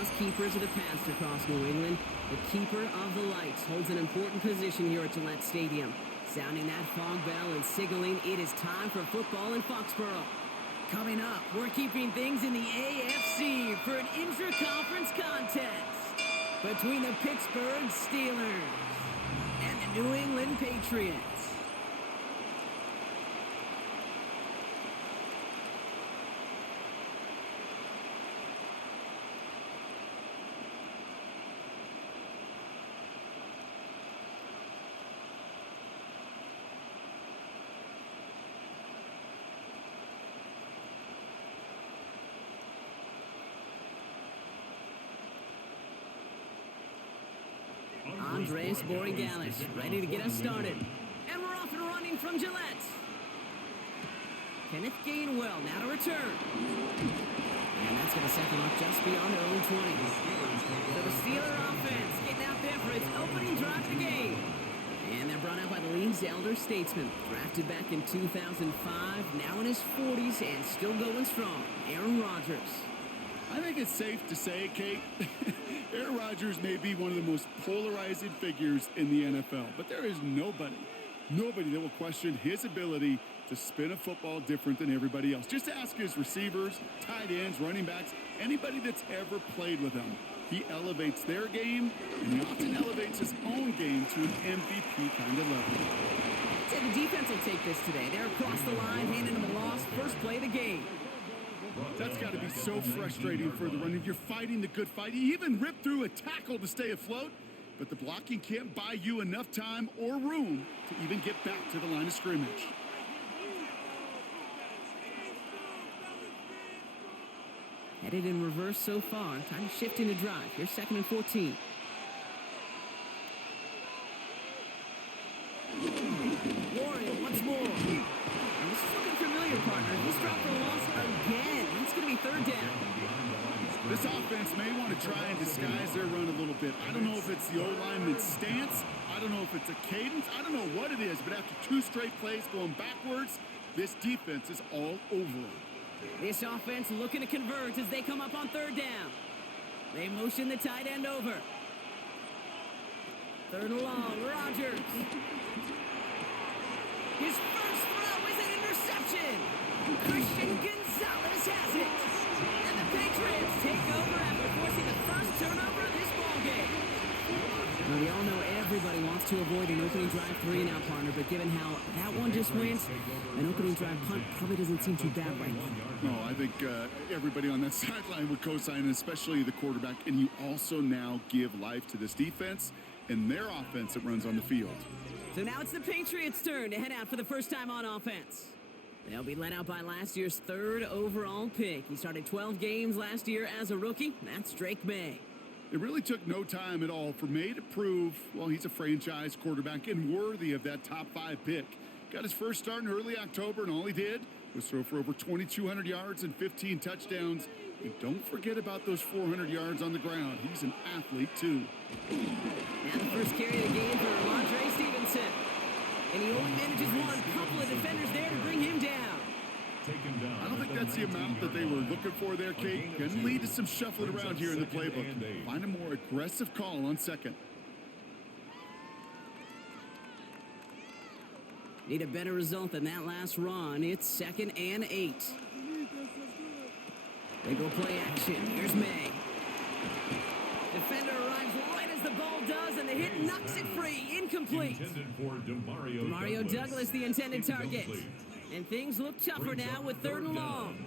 just keepers of the past across New England. The keeper of the lights holds an important position here at Gillette Stadium, sounding that fog bell and signaling it is time for football in Foxborough. Coming up, we're keeping things in the AFC for an intra-conference contest between the Pittsburgh Steelers and the New England Patriots. Andres Borregales ready to get us started. And we're off and running from Gillette. Kenneth Gainwell now to return. And that's going to set them up just beyond their own 20. So the Steeler offense getting out there for its opening drive of the game. And they're brought out by the league's elder statesman. Drafted back in 2005, now in his 40s and still going strong. Aaron Rodgers. I think it's safe to say, Kate, Aaron Rodgers may be one of the most polarizing figures in the NFL, but there is nobody that will question his ability to spin a football different than everybody else. Just ask his receivers, tight ends, running backs, anybody that's ever played with him. He elevates their game, and he often elevates his own game to an MVP kind of level. I'd say the defense will take this today. They're across the line, handing them a loss, first play of the game. That's got to be so frustrating for the runner. You're fighting the good fight. You even rip through a tackle to stay afloat, but the blocking can't buy you enough time or room to even get back to the line of scrimmage. Headed in reverse so far. Time to shift into drive. Here's 2nd and 14. Warren once more. And this is looking familiar, partner. He's dropped the loss again. It's going to be 3rd down. This offense may want to try and disguise their run a little bit. I don't know if it's the O-lineman's stance. I don't know if it's a cadence. I don't know what it is, but after 2 straight plays going backwards, this defense is all over them. This offense looking to convert as they come up on 3rd down. They motion the tight end over. 3rd and long, Rodgers. His first throw is an interception. Christian Gonzalez has it. And the Patriots take over after forcing the first turnover of this ballgame. Well, we all know everybody wants to avoid an opening drive 3 now, partner, but given how that one just went, an opening drive punt probably doesn't seem too bad right now. No, I think everybody on that sideline would co-sign, especially the quarterback. And you also now give life to this defense and their offense that runs on the field. So now it's the Patriots' turn to head out for the first time on offense. They'll be led out by last year's 3rd overall pick. He started 12 games last year as a rookie. That's Drake May. It really took no time at all for May to prove, well, he's a franchise quarterback and worthy of that top 5 pick. Got his first start in early October, and all he did was throw for over 2,200 yards and 15 touchdowns. And don't forget about those 400 yards on the ground. He's an athlete, too. Now the first carry of the game for Ramondre Stevenson. And he only manages one. Couple of defenders there to bring him down. I don't think that's the amount that they were looking for there, Kate. Can lead to some shuffling around here in the playbook. Find a more aggressive call on 2nd. Need a better result than that last run. It's 2nd and 8. They go play action. Here's May. Defender arrives right as the ball does, and the hit knocks it free. Incomplete. Mario Douglas, the intended target. And things look tougher now with 3rd and long.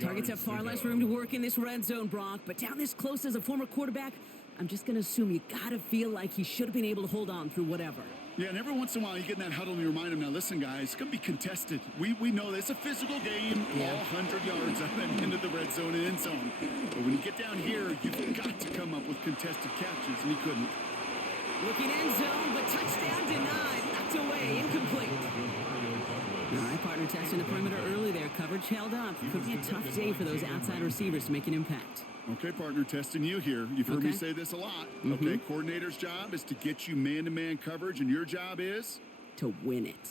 Targets have far less room to work in this red zone, Brock. But down this close as a former quarterback, I'm just going to assume you got to feel like he should have been able to hold on through whatever. Yeah, and every once in a while you get in that huddle and you remind him, now listen, guys, it's going to be contested. We know that it's a physical game, all 100 yards up and into the red zone and end zone. But when you get down here, you've got to come up with contested catches, and he couldn't. Looking end zone, but touchdown denied. Knocked away, incomplete. All right, partner, testing the perimeter early there. Coverage held up. Could be a tough day for those outside receivers to make an impact. Okay, partner, testing you here. You've heard me say this a lot. Okay, coordinator's job is to get you man-to-man coverage, and your job is? To win it.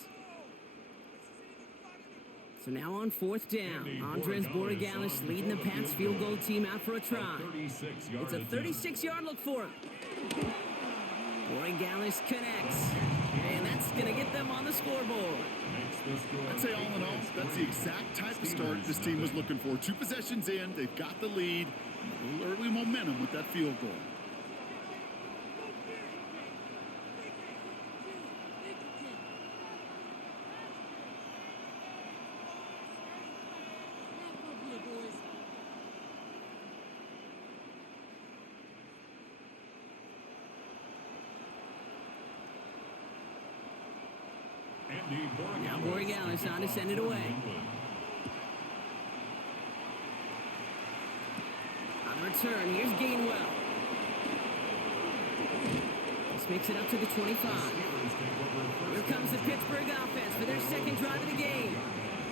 So now on 4th down, Andres Borregales leading the Pats field goal team out for a try. It's a 36-yard look for him. Borregales connects, and that's going to get them on the scoreboard. I'd say all in all, that's the exact type of start this team was looking for. 2 possessions in, they've got the lead, a little early momentum with that field goal. Now Borregales on to send it away. On return, here's Gainwell. This makes it up to the 25. Here comes the Pittsburgh offense for their second drive of the game.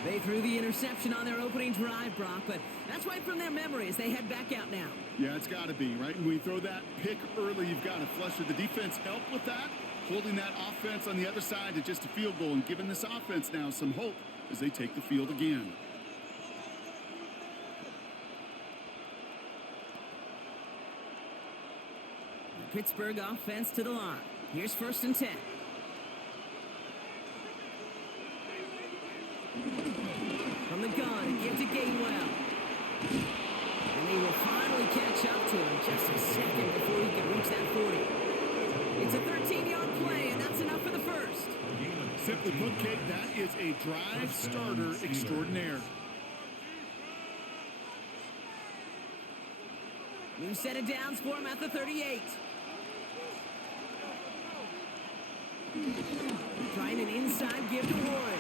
They threw the interception on their opening drive, Brock, but that's right from their memory as they head back out now. Yeah, it's got to be, right? And when you throw that pick early, you've got to flush it. The defense helped with that, holding that offense on the other side to just a field goal and giving this offense now some hope as they take the field again. The Pittsburgh offense to the line. Here's 1st and 10. From the gun, a give to Gainwell. And they will finally catch up to him just a second before he can reach that 40. It's a 13-yard play, and that's enough for the first. Simply put, Kate, that is a drive starter extraordinaire. New set of downs for him at the 38. Trying an inside give to Warren.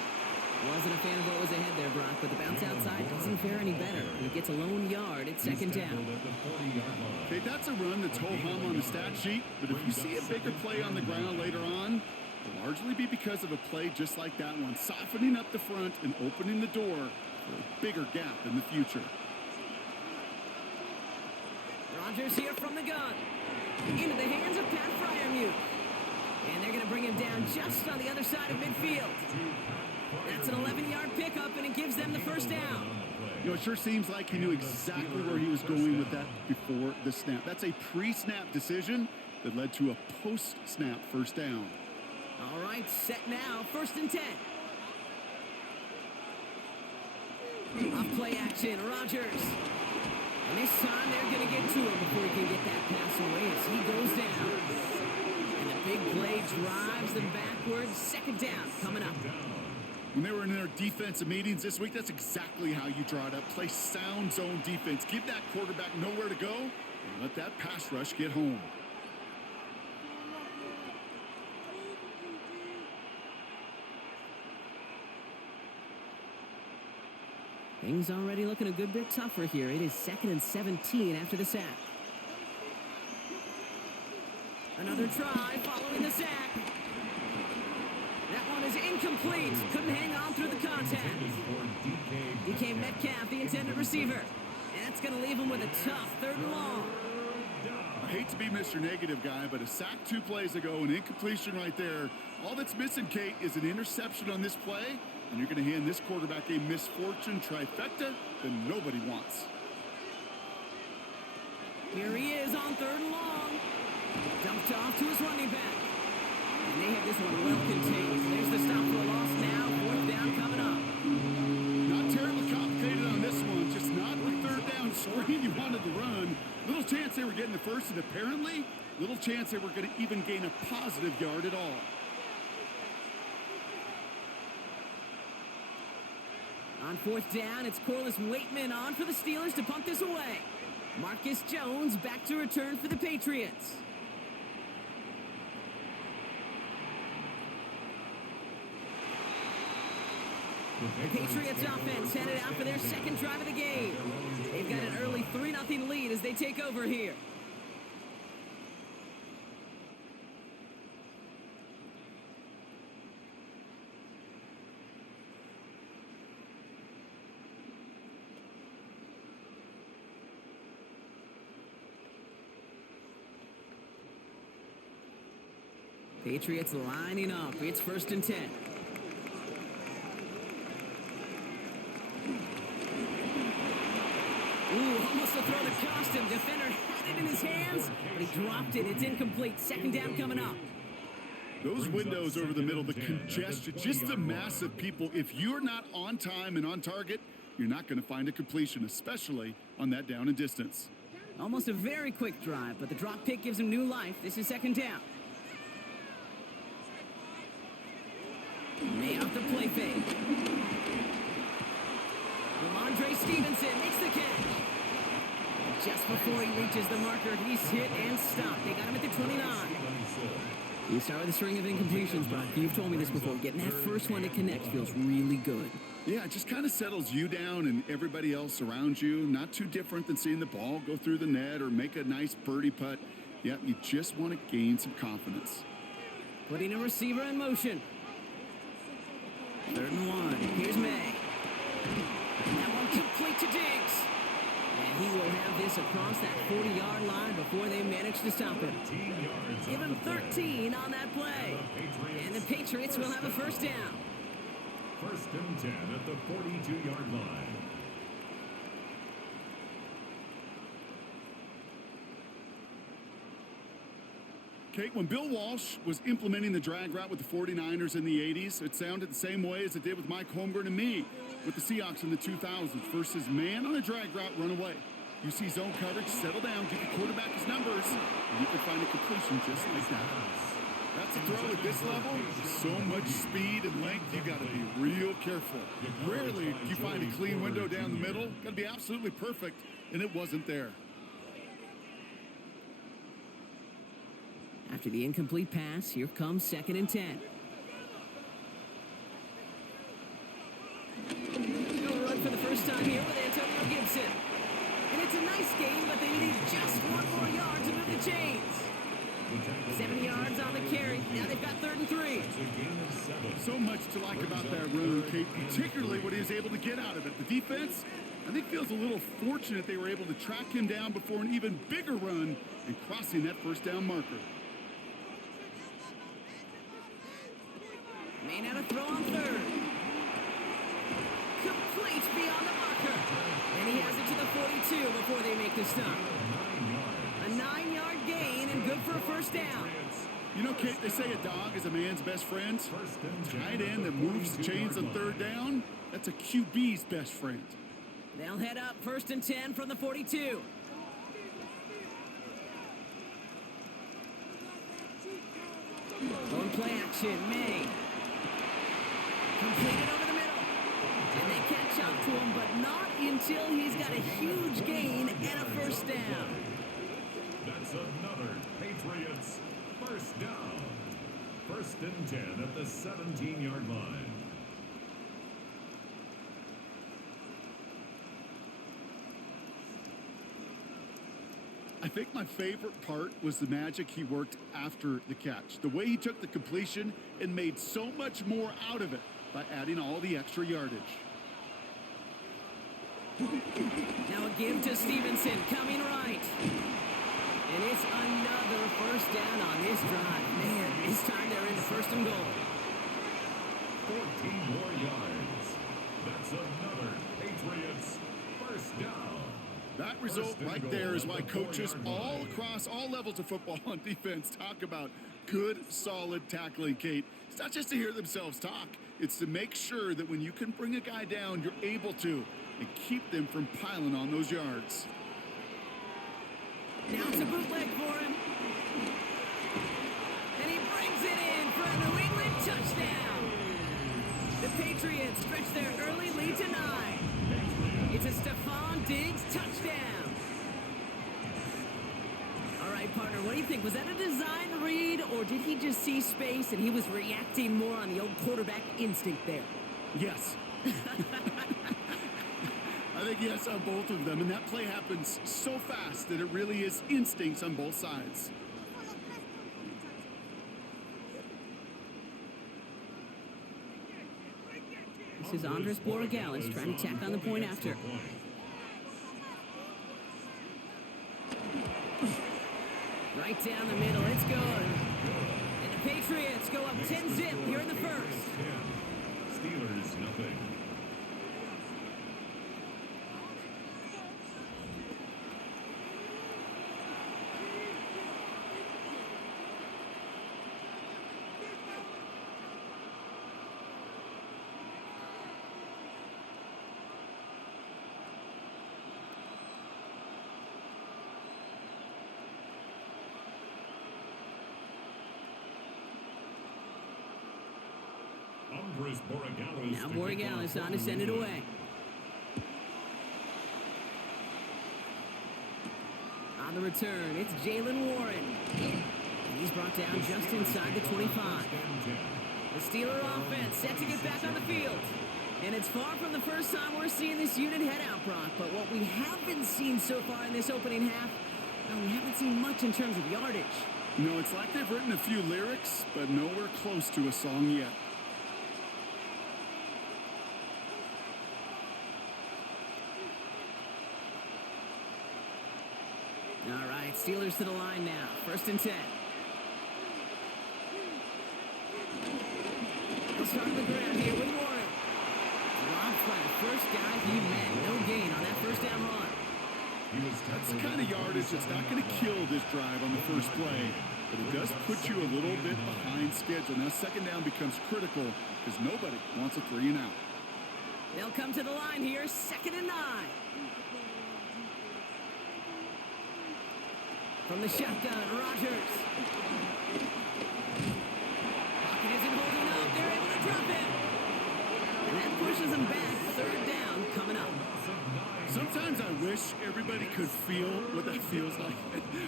Wasn't a fan of what was ahead there, Brock, but the bounce outside doesn't fare any better. He gets a lone yard at 2nd down. Okay, that's a run that's ho-hum on the stat sheet, but if you see a bigger play on the ground later on, it'll largely be because of a play just like that one, softening up the front and opening the door for a bigger gap in the future. Rodgers here from the gun. Into the hands of Pat Freiermuth. And they're going to bring him down just on the other side of midfield. That's an 11-yard pickup, and it gives them the first down. You know, it sure seems like he knew exactly where he was going with that before the snap. That's a pre-snap decision that led to a post-snap first down. All right, set now, 1st and 10. Off play action, Rodgers. And this time they're going to get to him before he can get that pass away as he goes down. And the big play drives them backwards. 2nd down coming up. When they were in their defensive meetings this week, that's exactly how you draw it up. Play sound zone defense. Give that quarterback nowhere to go and let that pass rush get home. Things already looking a good bit tougher here. It is 2nd and 17 after the sack. Another try following the sack. That one is incomplete. Couldn't hang on through the contact. DK Metcalf, the intended receiver. And that's going to leave him with a tough 3rd and long. I hate to be Mr. Negative guy, but a sack 2 plays ago, an incompletion right there. All that's missing, Kate, is an interception on this play, and you're going to hand this quarterback a misfortune trifecta that nobody wants. Here he is on 3rd and long. Dumped off to his running back. And they have this one well contained. There's the stop for a loss now. 4th down coming up. Not terribly complicated on this one. Just not the 3rd down screen you wanted to run. Little chance they were getting the first, and apparently little chance they were going to even gain a positive yard at all. On 4th down, it's Corliss Waitman on for the Steelers to punt this away. Marcus Jones back to return for the Patriots. The Patriots offense headed out for their second drive of the game. They've got an early 3-0 lead as they take over here. Patriots lining up. It's 1st and 10. Ooh, almost to throw the cost him. Defender had it in his hands, but he dropped it. It's incomplete. Second down coming up. Those windows over the middle, the congestion, just the mass of people. If you're not on time and on target, you're not going to find a completion, especially on that down and distance. Almost a very quick drive, but the drop pick gives him new life. This is second down. May off the play fake. Ramondre Stevenson makes the catch. Just before he reaches the marker, he's hit and stopped. They got him at the 29. You start with a string of incompletions, Brock. You've told me this before. Getting that first one to connect feels really good. Yeah, it just kind of settles you down and everybody else around you. Not too different than seeing the ball go through the net or make a nice birdie putt. Yeah, you just want to gain some confidence. Putting a receiver in motion. 3rd and 1. Here's May. And that one complete to Diggs. And he will have this across that 40-yard line before they manage to stop him. Give him 13 on that play. And the Patriots will have a first down. 1st and 10 at the 42-yard line. Kate, when Bill Walsh was implementing the drag route with the 49ers in the 80s, it sounded the same way as it did with Mike Holmgren and me with the Seahawks in the 2000s versus man on a drag route, run away. You see zone coverage, settle down, give the quarterback his numbers, and you can find a completion just like that. That's a throw at this level. So much speed and length, you got to be real careful. Rarely do you find a clean window down the middle. Got to be absolutely perfect, and it wasn't there. After the incomplete pass, here comes 2nd and 10. No run for the first time here with Antonio Gibson. And it's a nice game, but they need just one more yard to move the chains. 70 yards on the carry. Now they've got 3rd and 3. So much to like about that run, Kate, particularly what he was able to get out of it. The defense, I think, feels a little fortunate they were able to track him down before an even bigger run and crossing that first down marker. May not a throw on 3rd. Complete beyond the marker. And he has it to the 42 before they make the stop. A 9-yard gain and good for a first down. You know, Kate, they say a dog is a man's best friend. Tight end that moves the chains on 3rd down, that's a QB's best friend. They'll head up 1st and 10 from the 42. On play action, May. Completed over the middle. And they catch up to him, but not until he's got a huge gain and a first down. That's another Patriots first down. 1st and 10 at the 17-yard line. I think my favorite part was the magic he worked after the catch. The way he took the completion and made so much more out of it by adding all the extra yardage. Now a give to Stevenson, coming right. And it's another first down on this drive. Man, this time they're into 1st and goal. 14 more yards. That's another Patriots first down. That result right there is why coaches all across all levels of football on defense talk about good, solid tackling, Kate. It's not just to hear themselves talk. It's to make sure that when you can bring a guy down, you're able to, and keep them from piling on those yards. Now it's a bootleg for him. And he brings it in for a New England touchdown. The Patriots stretch their early lead to 9. It's a Stephon Diggs touchdown. All right, partner, what do you think? Was that a design read, or did he just see space and he was reacting more on the old quarterback instinct there? Yes. I think yes on both of them, and that play happens so fast that it really is instincts on both sides. This is Andres Borregales trying to tack on the point after. Right down the middle, it's good. And the Patriots go up 10-zip here in the first. Steelers nothing. Now Borregales on to send it away. On the return, it's Jalen Warren. And he's brought down just inside the 25. The Steeler offense set to get back on the field. And it's far from the first time we're seeing this unit head out, Brock. But what we haven't seen so far in this opening half, well, we haven't seen much in terms of yardage. No, it's like they've written a few lyrics, but nowhere close to a song yet. All right, Steelers to the line now. 1st and 10. He'll start on the ground here with Warren. Dropped by the first guy he met. No gain on that first down run. That's the kind of yardage that's not going to kill this drive on the first play, but it does put you a little bit behind schedule. Now 2nd down becomes critical because nobody wants a 3 and out. They'll come to the line here, 2nd and 9. From the shotgun, Rodgers. Pocket isn't holding up. They're able to drop him. And that pushes them back. 3rd down coming up. Sometimes I wish everybody could feel what that feels like.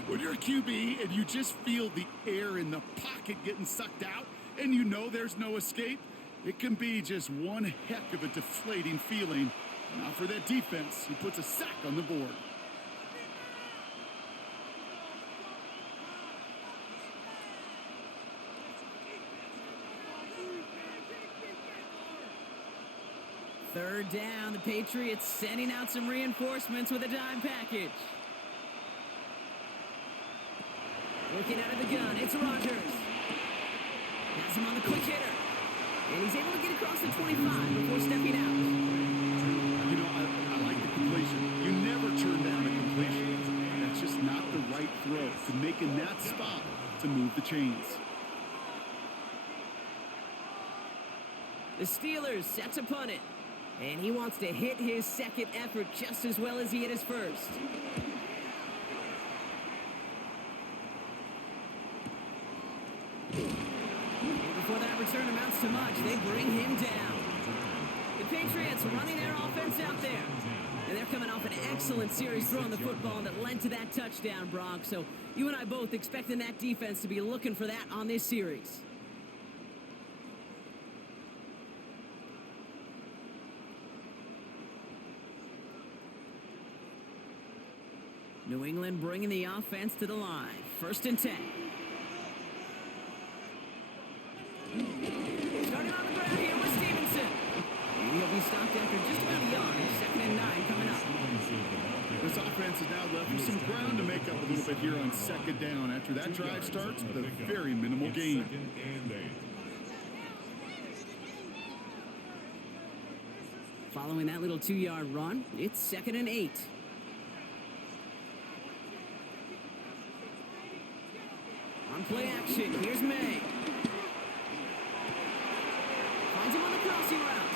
When you're a QB and you just feel the air in the pocket getting sucked out and you know there's no escape, it can be just one heck of a deflating feeling. Now for that defense, he puts a sack on the board. Third down, the Patriots sending out some reinforcements with a dime package. Looking out of the gun, it's Rodgers. Has him on the quick hitter. And he's able to get across the 25 before stepping out. You know, I like the completion. You never turn down a completion. That's just not the right throw to make in that spot to move the chains. The Steelers set to punt it. And he wants to hit his second effort just as well as he hit his first. And before that return amounts to much, they bring him down. The Patriots running their offense out there. And they're coming off an excellent series throwing the football that led to that touchdown, Brock. So you and I both expecting that defense to be looking for that on this series. New England bringing the offense to the line. 1st and 10. Starting on the ground here with Stevenson. And he'll be stopped after just about a yard. 2nd and 9 coming up. This offense has now left you some ground to make up a little bit here on 2nd down after that drive starts with a very minimal gain. Following that little 2-yard run, it's 2nd and 8. On play action, here's May. Finds him on the crossing route.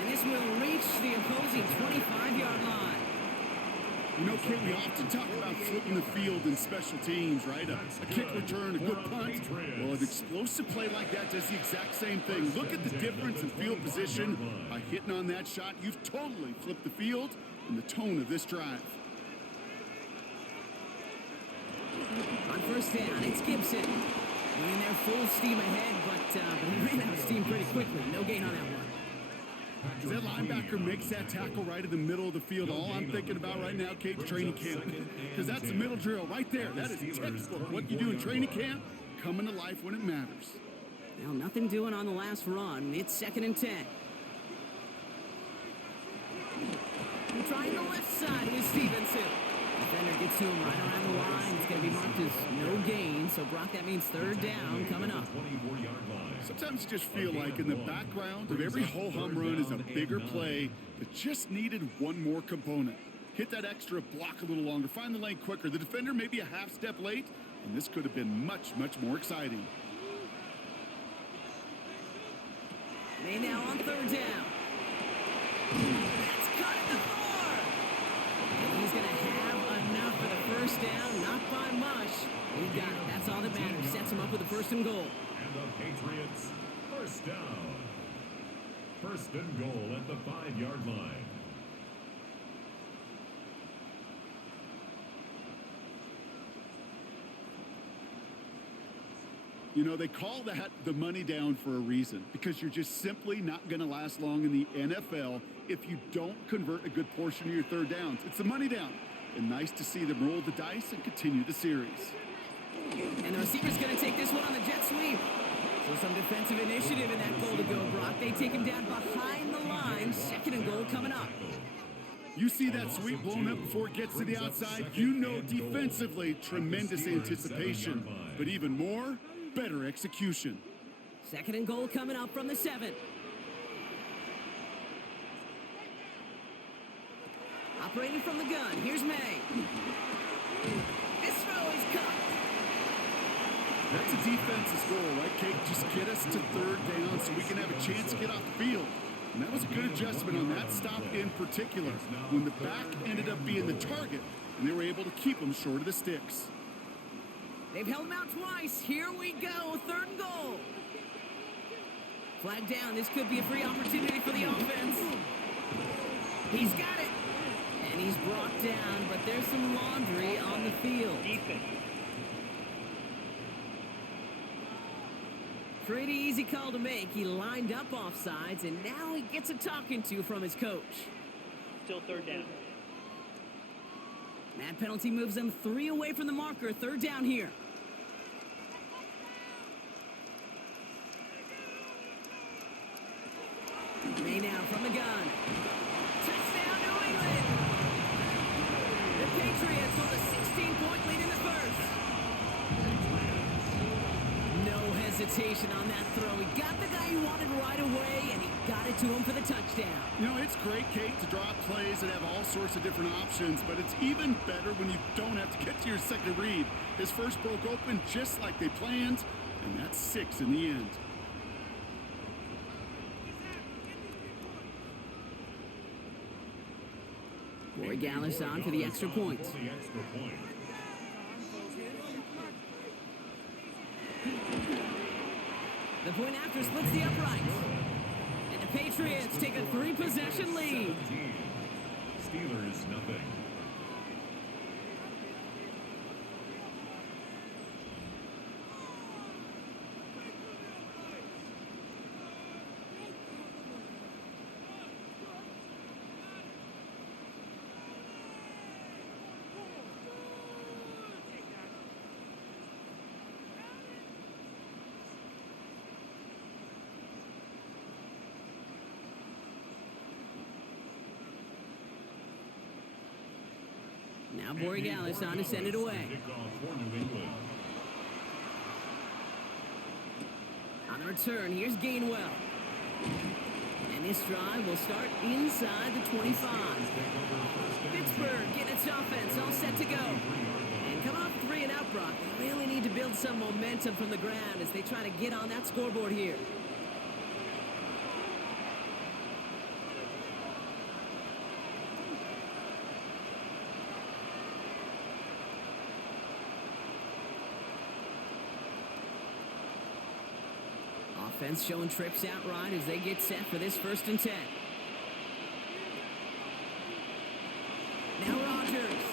And this will reach the opposing 25-yard line. You know, Kate, we often talk about flipping the field in special teams, right? A kick return, a good punt. Well, an explosive play like that does the exact same thing. Look at the difference in field position. By hitting on that shot, you've totally flipped the field and the tone of this drive. On 1st down, it's Gibson. Running there full steam ahead, but he ran out of steam pretty quickly. No gain on that one. As that linebacker makes that tackle right in the middle of the field, all I'm thinking about right now, Kate, training camp. Because that's the middle drill right there. That is textbook. What you do in training camp, coming to life when it matters. Well, nothing doing on the last run. It's 2nd and 10. Trying the left side with Stevenson. Defender gets to him right around the line. It's going to be marked as no gain. So, Brock, that means 3rd down coming up. Sometimes you just feel like in the background of every ho-hum run is a bigger play that just needed one more component. Hit that extra block a little longer. Find the lane quicker. The defender may be a half step late, and this could have been much, much more exciting. They now on 3rd down. That's cut at the 4. And he's going to have enough for the 1st down. Not by much. He got it. That's all that matters. Sets him up with a 1st and goal. And the Patriots First down. First and goal at the 5-yard line. You know, they call that the money down for a reason, because you're just simply not going to last long in the NFL if you don't convert a good portion of your third downs. It's the money down. And nice to see them roll the dice and continue the series. And the receiver's going to take this one on the jet sweep. So some defensive initiative in that goal to go, Brock. They take him down behind the line. Second and goal coming up. You see that sweep blown up before it gets to the outside. You know defensively, tremendous anticipation. But even more, better execution. Second and goal coming up from the 7. Operating from the gun, here's May. This throw is caught. That's a defense's goal, right, Kate? Just get us to third down so we can have a chance to get off the field. And that was a good adjustment on that stop in particular, when the back ended up being the target, and they were able to keep him short of the sticks. They've held him out twice. Here we go, third and goal. Flag down, this could be a free opportunity for the offense. He's got it. And he's brought down, but there's some laundry on the field. Pretty easy call to make. He lined up offsides, and now he gets a talking to from his coach. Still third down. That penalty moves them 3 away from the marker. Third down here. May now from the gun. Touchdown, New England! The Patriots hold a 16-point lead in the first. No hesitation on that throw. He got the guy he wanted right away, and he got it to him for the touchdown. You know, it's great, Kate, to draw up plays and have all sorts of different options, but it's even better when you don't have to get to your second read. His first broke open just like they planned, and that's 6 in the end. Roy Gallus on for the extra point. The point after splits the uprights. And the Patriots take a 3-possession lead. Steelers nothing. Now Borregales on to send it away. On the return, here's Gainwell. And this drive will start inside the 25. Pittsburgh getting its offense all set to go. And come off 3 and out, Brock. They really need to build some momentum from the ground as they try to get on that scoreboard here. Offense showing trips out right as they get set for this 1st and 10. Now Rodgers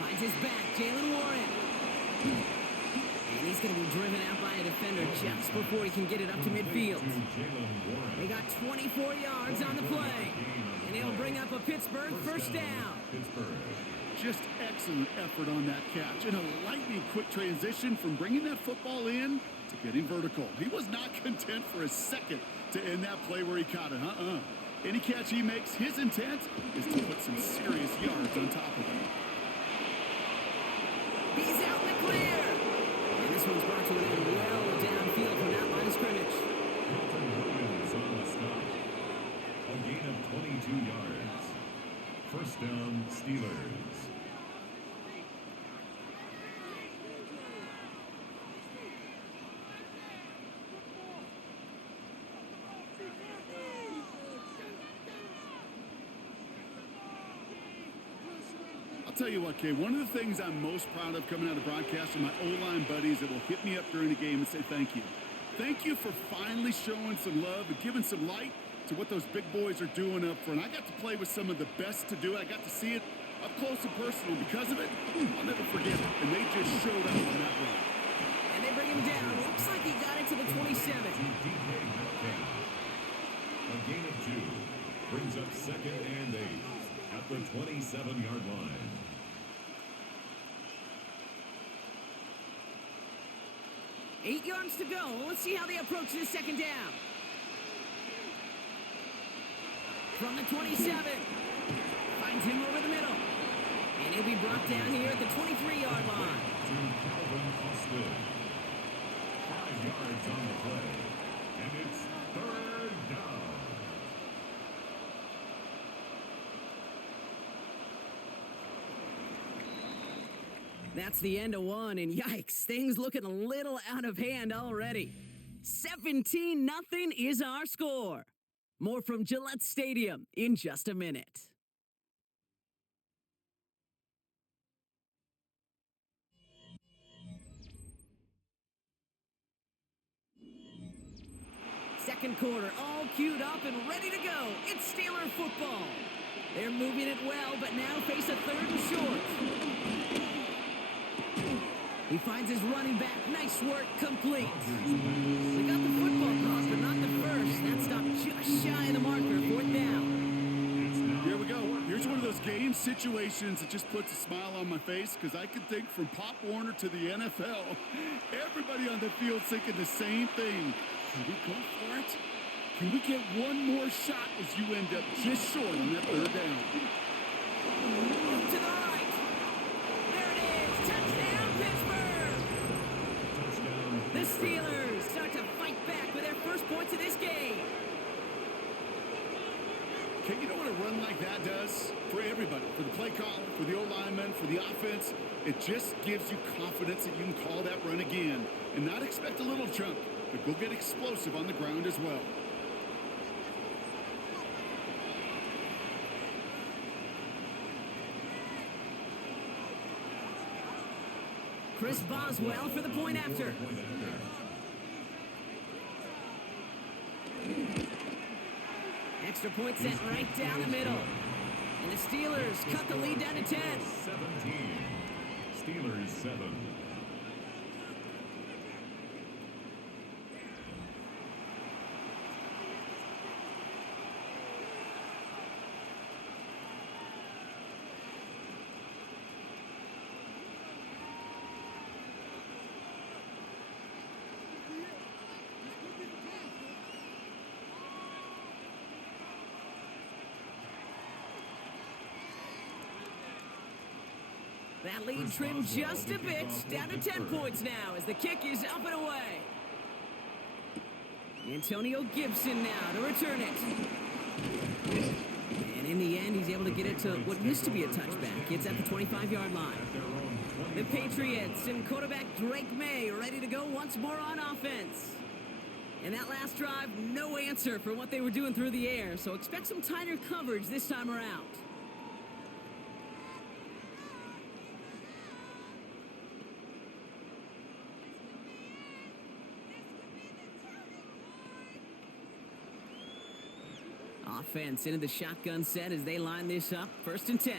finds his back, Jalen Warren. And he's going to be driven out by a defender just before he can get it up to midfield. They got 24 yards on the play. And it'll bring up a Pittsburgh first down. Just excellent effort on that catch. And a lightning quick transition from bringing that football in to getting vertical. He was not content for a second to end that play where he caught it. Any catch he makes, his intent is to put some serious yards on top of him. He's out in the clear. And this one's brought to an end well downfield from that line of scrimmage. Williams on the stop. A gain of 22 yards. First down, Steelers. I'll tell you what, Kay, one of the things I'm most proud of coming out of broadcast are my O-line buddies that will hit me up during the game and say thank you. Thank you for finally showing some love and giving some light to what those big boys are doing up front. I got to play with some of the best to do it. I got to see it up close and personal. Because of it, I'll never forget it. And they just showed up on that run. And they bring him down. Looks like he got into the 27. A gain of 2 brings up 2nd and 8 at the 27-yard line. Eight yards to go. Let's see how they approach this 2nd down. From the 27. Finds him over the middle. And he'll be brought down here at the 23-yard line. To Calvin Austin. 5 yards on the play. And it's 3rd down. That's the end of one, and yikes, things looking a little out of hand already. 17-0 is our score. More from Gillette Stadium in just a minute. Second quarter, all queued up and ready to go. It's Steeler football. They're moving it well, but now face a 3rd and short. He finds his running back. Nice work, complete. They got the football cross, but not the first. That stopped just shy of the marker. 4th down. Here we go. Here's one of those game situations that just puts a smile on my face because I can think from Pop Warner to the NFL. Everybody on the field thinking the same thing. Can we go for it? Can we get one more shot as you end up just short on that 3rd down? To the right. There it is. Touchdown, Pittsburgh. Touchdown. The Steelers start to fight back with their first points of this game. Okay, you know what a run like that does? For everybody. For the play caller, for the O-lineman, for the offense. It just gives you confidence that you can call that run again. And not expect a little jump, but go get explosive on the ground as well. Chris Boswell for the point after. Extra point sent right down the middle. And the Steelers cut the lead down to 10. 17. Steelers 7. That lead trimmed just a bit, down to 10 points now as the kick is up and away. Antonio Gibson now to return it. And in the end, he's able to get it to what used to be a touchback. It's at the 25-yard line. The Patriots and quarterback Drake May ready to go once more on offense. And that last drive, no answer for what they were doing through the air, so expect some tighter coverage this time around. Offense into the shotgun set as they line this up. 1st and 10.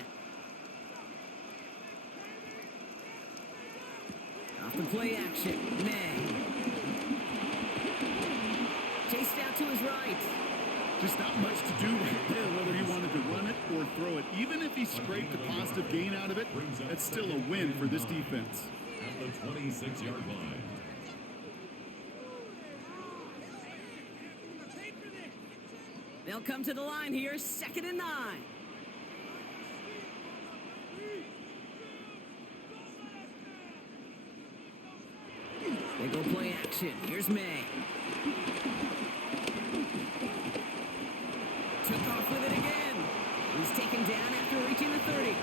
Off the play action. May. Chased out to his right. Just not much to do right there, whether he wanted to run it or throw it. Even if he scraped a positive gain out of it, that's still a win for this defense. At the 26-yard line. They'll come to the line here, 2nd and 9. They go play action. Here's May. Took off with it again. He's taken down after reaching the 30.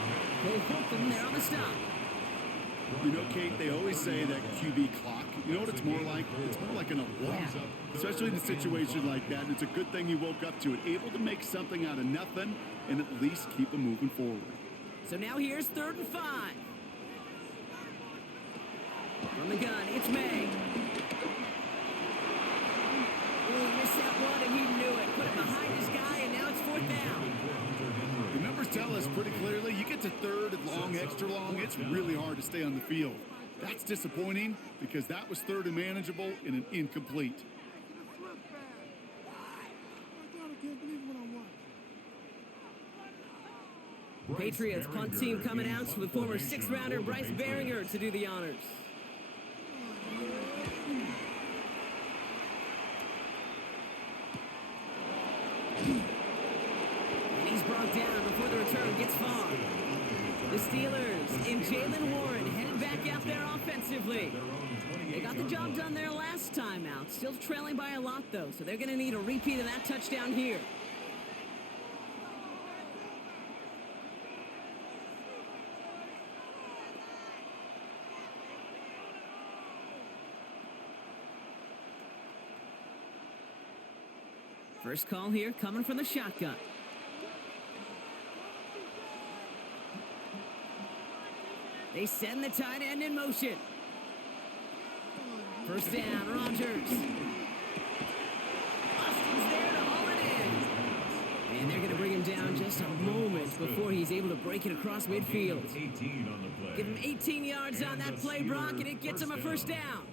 They hook them there on the stop. You know, Kate, they always say that QB clock. You know what it's more like? It's more like an alarm. Especially in a situation like that. And it's a good thing you woke up to it. Able to make something out of nothing and at least keep them moving forward. So now here's 3rd and 5. From the gun, it's May. that one, and he knew it. Put it behind his guy, and now it's 4th down. The numbers tell us pretty clearly, you get to 3rd and long, extra long, it's really hard to stay on the field. That's disappointing because that was 3rd and manageable and an incomplete. Patriots punt team coming out with former 6th-rounder Bryce Baringer to do the honors. And he's brought down before the return gets far. The Steelers and Jalen Warren headed back out there offensively. They got the job done there last time out. Still trailing by a lot, though, so they're going to need a repeat of that touchdown here. First call here coming from the shotgun. They send the tight end in motion. First down, Rodgers. Austin's there to haul it in. And they're going to bring him down just a moment before he's able to break it across midfield. Give him 18 yards on that play, Brock, and it gets him a first down.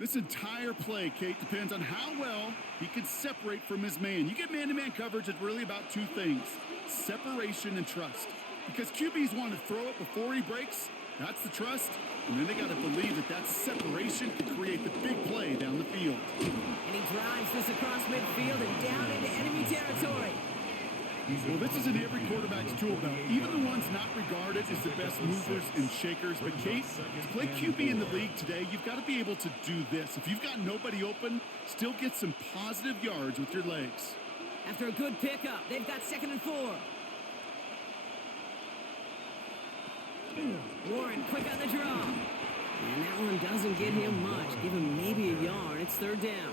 This entire play, Kate, depends on how well he can separate from his man. You get man-to-man coverage, it's really about 2 things, separation and trust. Because QBs want to throw it before he breaks, that's the trust, and then they got to believe that that separation can create the big play down the field. And he drives this across midfield and down into enemy territory. Well, this is in every quarterback's tool belt, even the ones not regarded as the best movers and shakers. But, Kate, to play QB in the league today, you've got to be able to do this. If you've got nobody open, still get some positive yards with your legs. After a good pickup, they've got 2nd and 4. Warren quick on the draw. And that one doesn't get him much. Give him maybe a yard. It's 3rd down.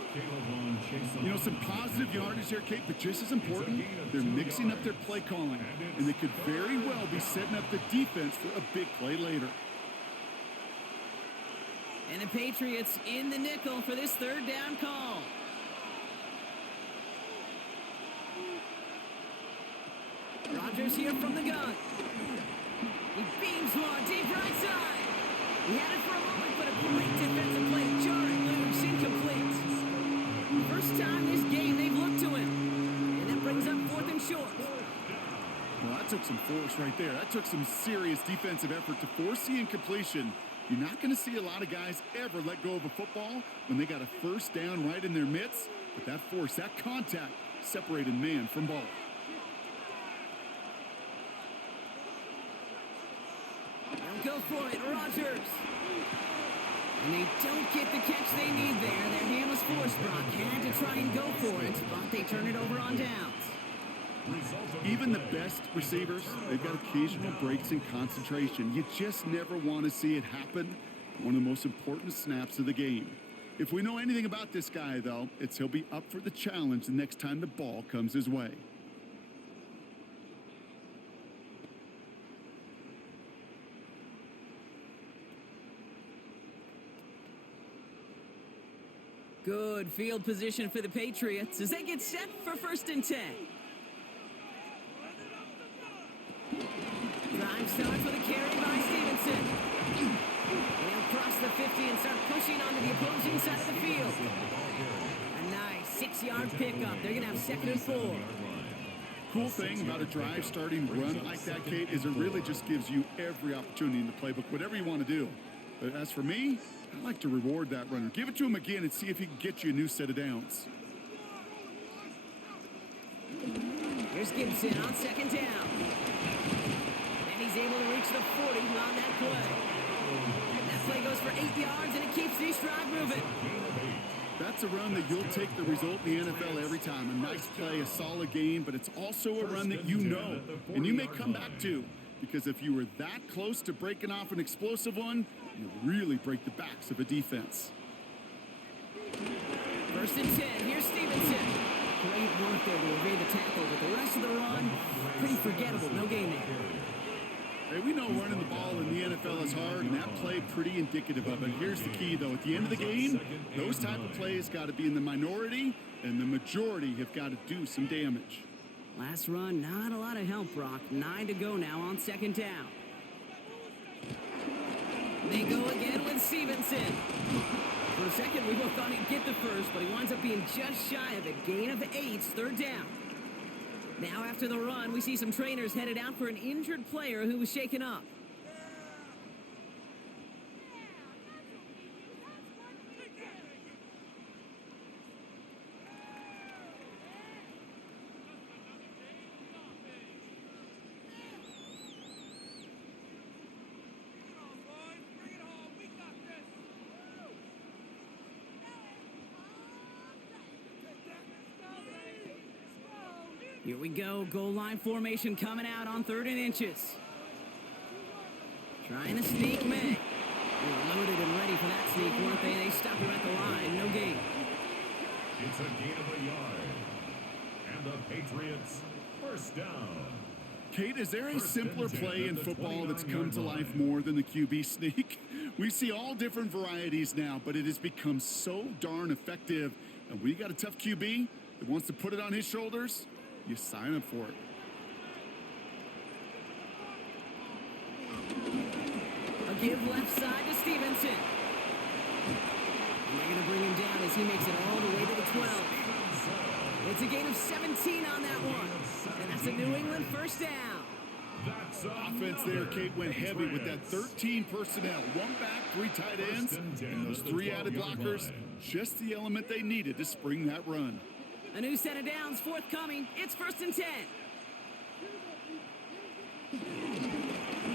You know, some positive yardage here, Kate, but just as important, they're mixing up their play calling. And they could very well be setting up the defense for a big play later. And the Patriots in the nickel for this 3rd down call. Rodgers here from the gun. He beams one deep right side. He had it for a moment, but a great defensive play. Jarring loose, incomplete. First time this game they've looked to him. And that brings up 4th and short. Well, that took some force right there. That took some serious defensive effort to force the incompletion. You're not going to see a lot of guys ever let go of a football when they got a first down right in their midst. But that force, that contact, separated man from ball. They'll go for it, Rodgers. And they don't get the catch they need there. Their hand was forced. Brock had to try and go for it, but they turn it over on downs. Even the best receivers, they've got occasional breaks in concentration. You just never want to see it happen. One of the most important snaps of the game. If we know anything about this guy, though, it's he'll be up for the challenge the next time the ball comes his way. Good field position for the Patriots as they get set for 1st and 10. Drive starts with a carry by Stevenson. They'll cross the 50 and start pushing onto the opposing side of the field. A nice 6-yard pickup. They're going to have 2nd and 4. Cool thing about a drive starting run like that, Kate, is it really just gives you every opportunity in the playbook, whatever you want to do. But as for me, I like to reward that runner. Give it to him again and see if he can get you a new set of downs. Here's Gibson on 2nd down. And he's able to reach the 40 on that play. That play goes for 8 yards, and it keeps the drive moving. That's a run that you'll take the result in the NFL every time. A nice play, a solid game, but it's also a run that you know, and you may come back to. Because if you were that close to breaking off an explosive one, you really break the backs of a defense. 1st and 10. Here's Stevenson. Great work there to evade the tackle, but the rest of the run, pretty forgettable. No gain there. Hey, we know running the ball in the NFL is hard, and that play pretty indicative of it. Here's the key, though. At the end of the game, those type of plays got to be in the minority, and the majority have got to do some damage. Last run, not a lot of help, Brock. 9 to go now on second down. They go again with Stevenson. For a second, we both thought he'd get the first, but he winds up being just shy of it. Gain of 8, third down. Now after the run, we see some trainers headed out for an injured player who was shaken up. Here we go, goal line formation coming out on 3rd and inches. Trying to sneak May. They were loaded and ready for that sneak, weren't they? They stopped him at the line, no gain. It's a gain of a yard. And the Patriots first down. Kate, is there a simpler play in football that's come to life more than the QB sneak? We see all different varieties now, but it has become so darn effective. And when you got a tough QB that wants to put it on his shoulders, you sign up for it. A give left side to Stevenson. And they're going to bring him down as he makes it all the way to the 12. It's a gain of 17 on that one. And that's a New England first down. Offense there, Kate, went heavy with that 13 personnel. 1 back, 3 tight ends, and those 3 added blockers. Just the element they needed to spring that run. A new set of downs forthcoming. It's 1st and 10.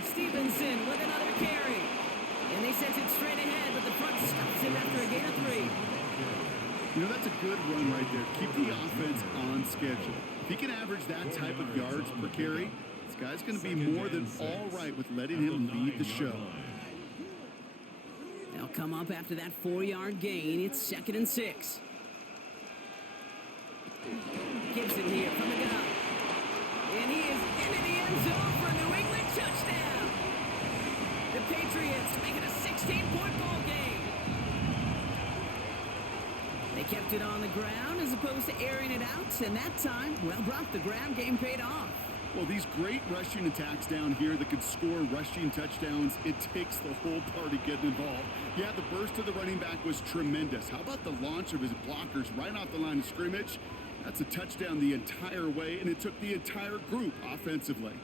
Stevenson with another carry. And they sent it straight ahead, but the front stops him after a gain of 3. You know, that's a good run right there. Keep the offense on schedule. If he can average that type of yards per carry, this guy's going to be more than all right with letting him lead the show. They'll come up after that 4-yard gain. It's 2nd and 6. Gibson here from the gun. And he is into the end zone for a New England touchdown. The Patriots make it a 16-point ball game. They kept it on the ground as opposed to airing it out. And that time, well, Brock, the ground game paid off. Well, these great rushing attacks down here that could score rushing touchdowns, it takes the whole party getting involved. Yeah, the burst of the running back was tremendous. How about the launch of his blockers right off the line of scrimmage? That's a touchdown the entire way, and it took the entire group offensively.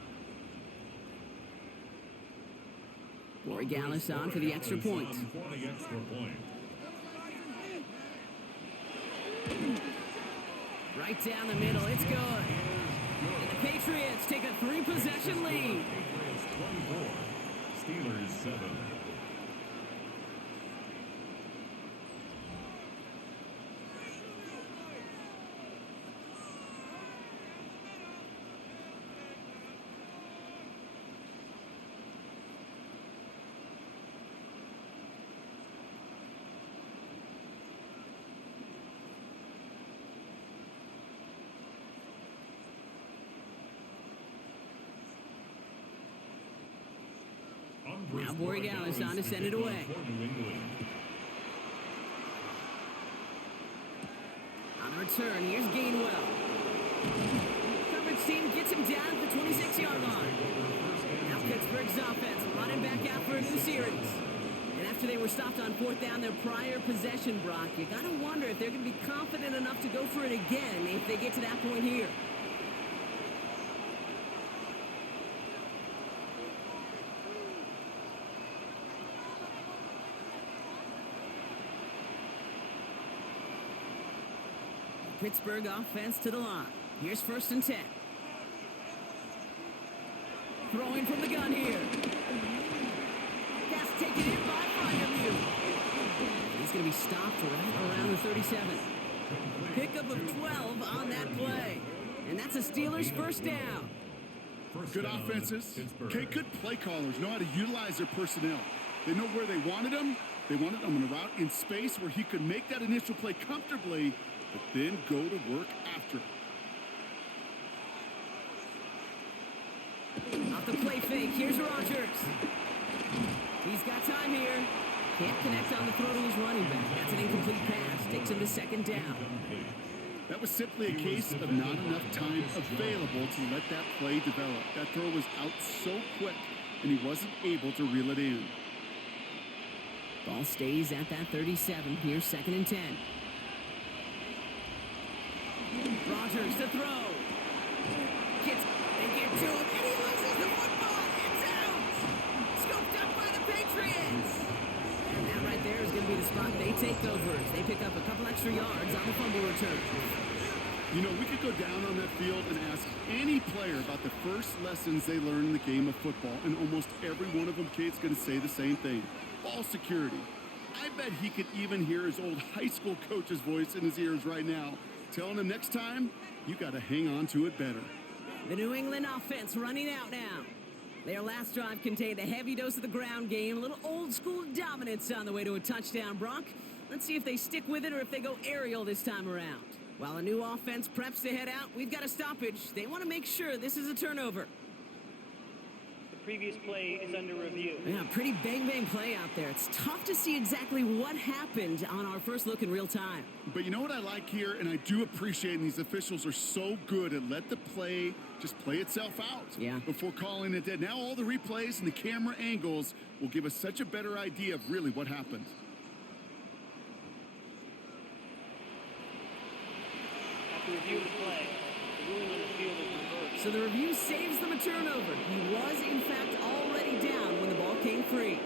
Corey Gallis on for the extra point. Right down the middle, it's good. And the Patriots take a 3-possession lead. Patriots 24, Steelers 7. Now Borregale is on to send it away. On the return, here's Gainwell. Coverage team gets him down at the 26-yard line. Now Pittsburgh's offense running back out for a new series. And after they were stopped on 4th down their prior possession, Brock, you got to wonder if they're going to be confident enough to go for it again if they get to that point here. Pittsburgh offense to the line. Here's 1st and 10. Throwing from the gun here. Pass taken in by Fryerview. He's going to be stopped right around the 37. Pickup of 12 on that play. And that's a Steelers first down. Good offenses. Okay, good play callers know how to utilize their personnel. They know where they wanted them. They wanted them on a route in space where he could make that initial play comfortably, but then go to work after. Off the play play fake. Here's Rodgers. He's got time here. Can't connect on the throw to his running back. That's an incomplete pass. Takes him to second down. That was simply a case of not enough time available to let that play develop. That throw was out so quick, and he wasn't able to reel it in. Ball stays at that 37. Here's second and 10. Rodgers to throw. They get to him, and he loses the football. It's out. Scooped up by the Patriots. And that right there is going to be the spot they take over as they pick up a couple extra yards on the fumble return. You know, we could go down on that field and ask any player about the first lessons they learned in the game of football, and almost every one of them, Kate's going to say the same thing. Ball security. I bet he could even hear his old high school coach's voice in his ears right now, telling him next time, you got to hang on to it better. The New England offense running out now. Their last drive contained a heavy dose of the ground game, a little old-school dominance on the way to a touchdown, Brock. Let's see if they stick with it or if they go aerial this time around. While a new offense preps to head out, we've got a stoppage. They want to make sure this is a turnover. The previous play is under review. Yeah, pretty bang-bang play out there. It's tough to see exactly what happened on our first look in real time. But you know what I like here, and I do appreciate, and these officials are so good at let the play just play itself out before calling it dead. Now all the replays and the camera angles will give us such a better idea of really what happened. After review of the play, the ruling on the field is reversed. So the review saves them a turnover. He was, in fact, already down when the ball came free.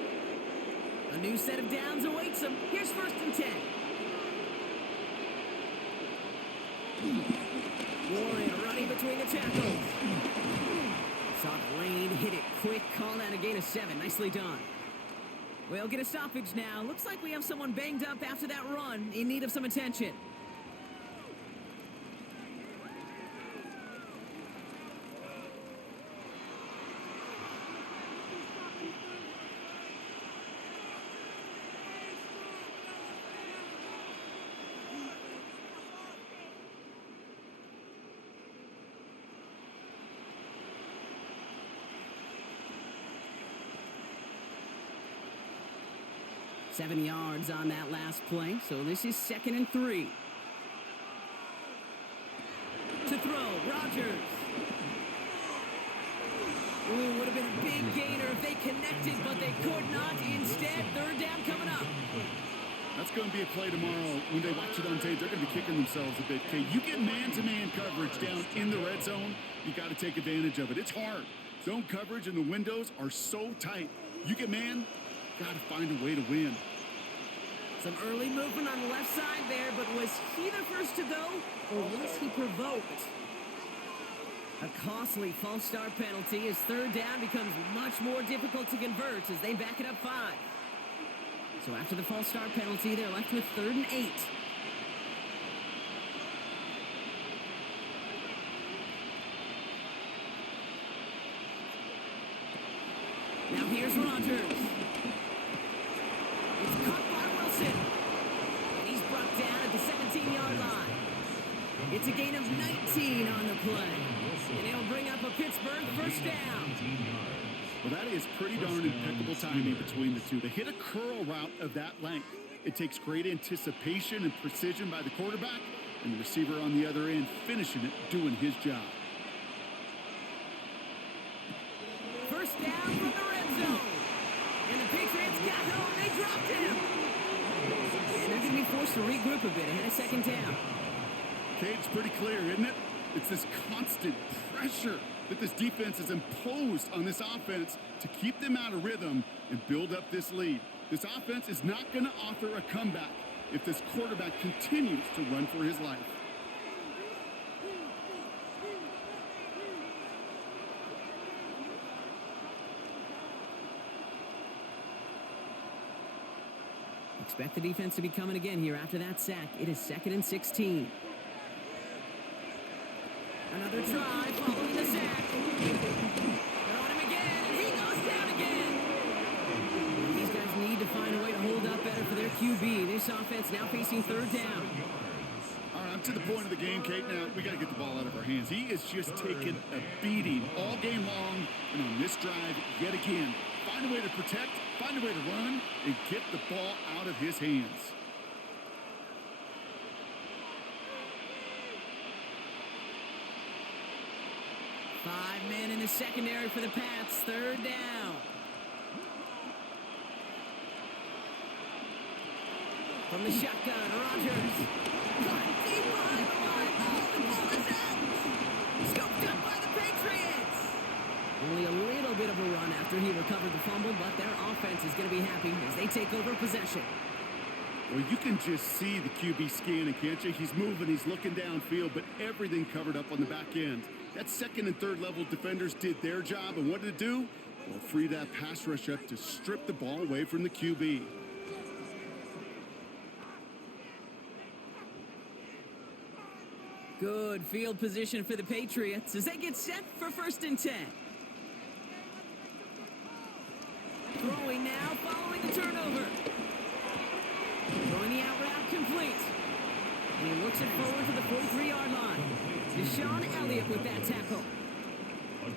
A new set of downs awaits him. Here's first and 10. Warren running between the tackles. Saw the lane, hit it quick, called out a gain of 7. Nicely done. We'll get a stoppage now. Looks like we have someone banged up after that run, in need of some attention. Seven yards on that last play, so this is second and 3. To throw, Rodgers. Ooh, would have been a big gainer if they connected, but they could not. Instead, third down coming up. That's going to be a play tomorrow. When they watch it on tape, they're going to be kicking themselves a bit. Okay, you get man-to-man coverage down in the red zone, you got to take advantage of it. It's hard. Zone coverage and the windows are so tight. You get man, got to find a way to win. Some early movement on the left side there, but was he the first to go, or was he provoked? A costly false start penalty as third down becomes much more difficult to convert as they back it up 5. So after the false start penalty, they're left with 3rd and 8. Now here's Rodgers. It's caught by Wilson. And he's brought down at the 17-yard line. It's a gain of 19 on the play. And it'll bring up a Pittsburgh first down. Well, that is pretty darn impeccable timing between the two. To hit a curl route of that length, it takes great anticipation and precision by the quarterback, and the receiver on the other end finishing it, doing his job. First down from the red zone. And the Patriots got home. They dropped him. And they're going to be forced to regroup a bit ahead of second down. Okay, it's pretty clear, isn't it? It's this constant pressure that this defense has imposed on this offense to keep them out of rhythm and build up this lead. This offense is not going to offer a comeback if this quarterback continues to run for his life. Expect the defense to be coming again here after that sack. It is 2nd and 16. Another try following the sack. They're on him again, and he goes down again. And these guys need to find a way to hold up better for their QB. This offense now facing third down. All right, On to the point of the game, Kate. Now, we got to get the ball out of our hands. He is just taking a beating all game long. And on this drive, yet again, find a way to protect, find a way to run, and get the ball out of his hands. Five men in the secondary for the Pats. Third down. From the shotgun, Rodgers. Caught deep behind the line. Oh, the ball is out. Scooped up by the Patriots. Only a little bit of a run after he recovered the fumble, but their offense is going to be happy as they take over possession. Well, you can just see the QB scanning, can't you? He's moving, he's looking downfield, but everything covered up on the back end. That second and third level defenders did their job, and what did it do? Well, free that pass rush up to strip the ball away from the QB. Good field position for the Patriots as they get set for 1st and 10. Throwing now following the turnover. Throwing the out route complete. And he looks it forward to the 43-yard line. Deshaun Elliott with that tackle.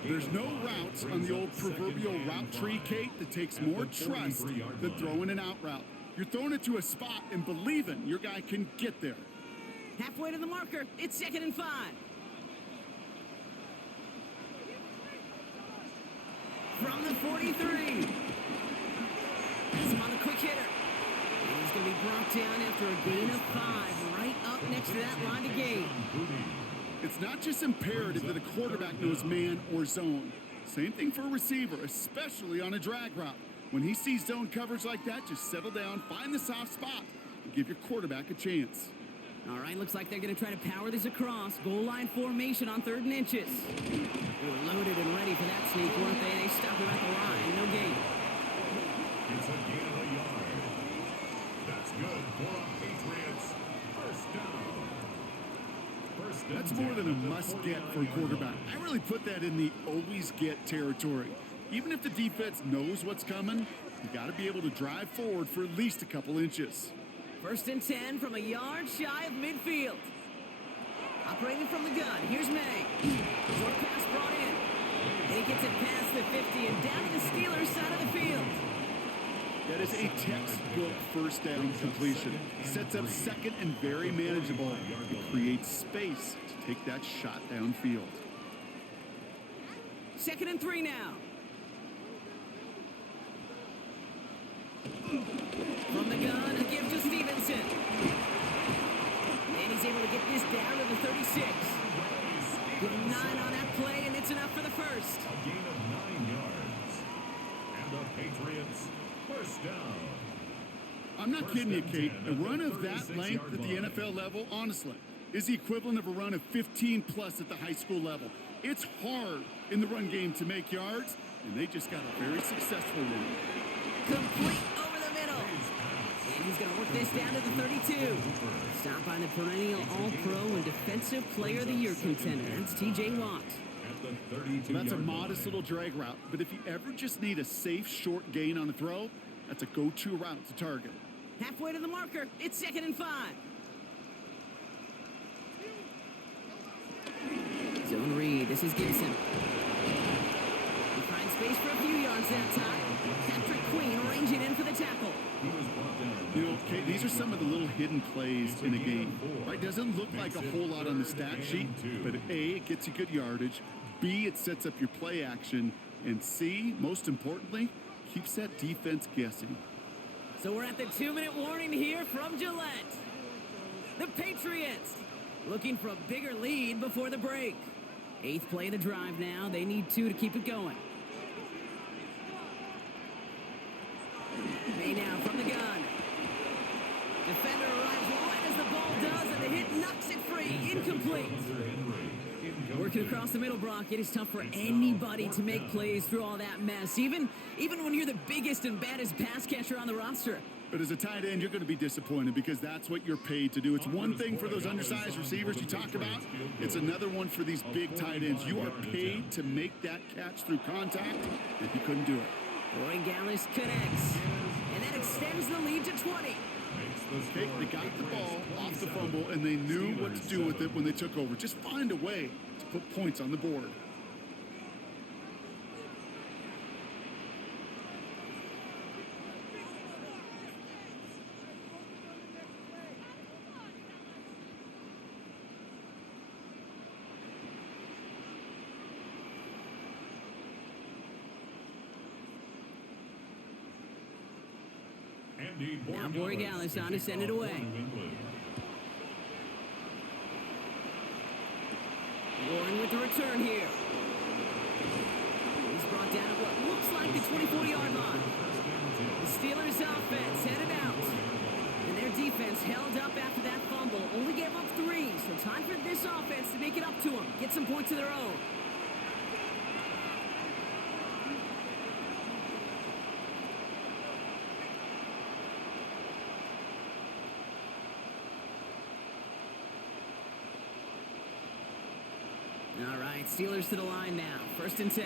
There's no routes on the old proverbial route tree, Kate, that takes more trust than throwing an out route. You're throwing it to a spot and believing your guy can get there. Halfway to the marker, it's 2nd and 5. From the 43. That's him on the quick hitter. And he's going to be brought down after a gain of 5, right up next to that line to gain. It's not just imperative that a quarterback knows man or zone. Same thing for a receiver, especially on a drag route. When he sees zone coverage like that, just settle down, find the soft spot, and give your quarterback a chance. All right, looks like they're going to try to power this across. Goal line formation on 3rd and inches. They were loaded and ready for that sneak, weren't they? They stopped him at the line. No gain. It's a gain of a yard. That's good for a Patriots. First down. That's more than a must-get for a quarterback. I really put that in the always-get territory. Even if the defense knows what's coming, you got to be able to drive forward for at least a couple inches. 1st and 10 from a yard shy of midfield. Operating from the gun, here's May. Short pass brought in. And he gets it past the 50 and down to the Steelers side of the field. That is a textbook first down completion. Sets up second and very manageable. It creates space to take that shot downfield. 2nd and 3 now. From the gun, a give to Stevenson. And he's able to get this down to the 36. Give him 9 on that play, and it's enough for the first. A gain of 9 yards. And the Patriots, first down. I'm not kidding you, Kate. A run of that length at the NFL level, honestly, is the equivalent of a run of 15-plus at the high school level. It's hard in the run game to make yards, and they just got a very successful one. Complete over the middle. And he's going to work this down to the 32. Stopped by the perennial All-Pro and Defensive Player of the Year contender. That's T.J. Watt. That's a modest little drag route, but if you ever just need a safe, short gain on a throw, that's a go-to route to target. Halfway to the marker, it's 2nd and 5. Zone read, this is Gibson. He finds space for a few yards that time. Patrick Queen arranging in for the tackle. You know, Kate, these are some of the little hidden plays in a game. Right? Doesn't look like a whole lot on the stat sheet, but A, it gets you good yardage. B, it sets up your play action. And C, most importantly, keeps that defense guessing. So we're at the 2-minute warning here from Gillette. The Patriots looking for a bigger lead before the break. 8th play of the drive now. They need 2 to keep it going. May now from the gun. Defender arrives right as the ball does, and the hit knocks it free. Incomplete. Working across the middle, Brock, it is tough for anybody to make plays through all that mess, even when you're the biggest and baddest pass catcher on the roster. But as a tight end, you're going to be disappointed because that's what you're paid to do. It's one thing for those undersized receivers you talk about. It's another one for these big tight ends. You are paid to make that catch through contact, and you couldn't do it. Roy Gallis connects, and that extends the lead to 20. Okay, they got the ball off the fumble, and they knew what to do with it when they took over. Just find a way to put points on the board. Now Borregales on to send it away. Warren with the return here. He's brought down at what looks like the 24-yard line. The Steelers offense headed out. And their defense held up after that fumble. Only gave up 3, so time for this offense to make it up to them. Get some points of their own. All right, Steelers to the line now. 1st and 10.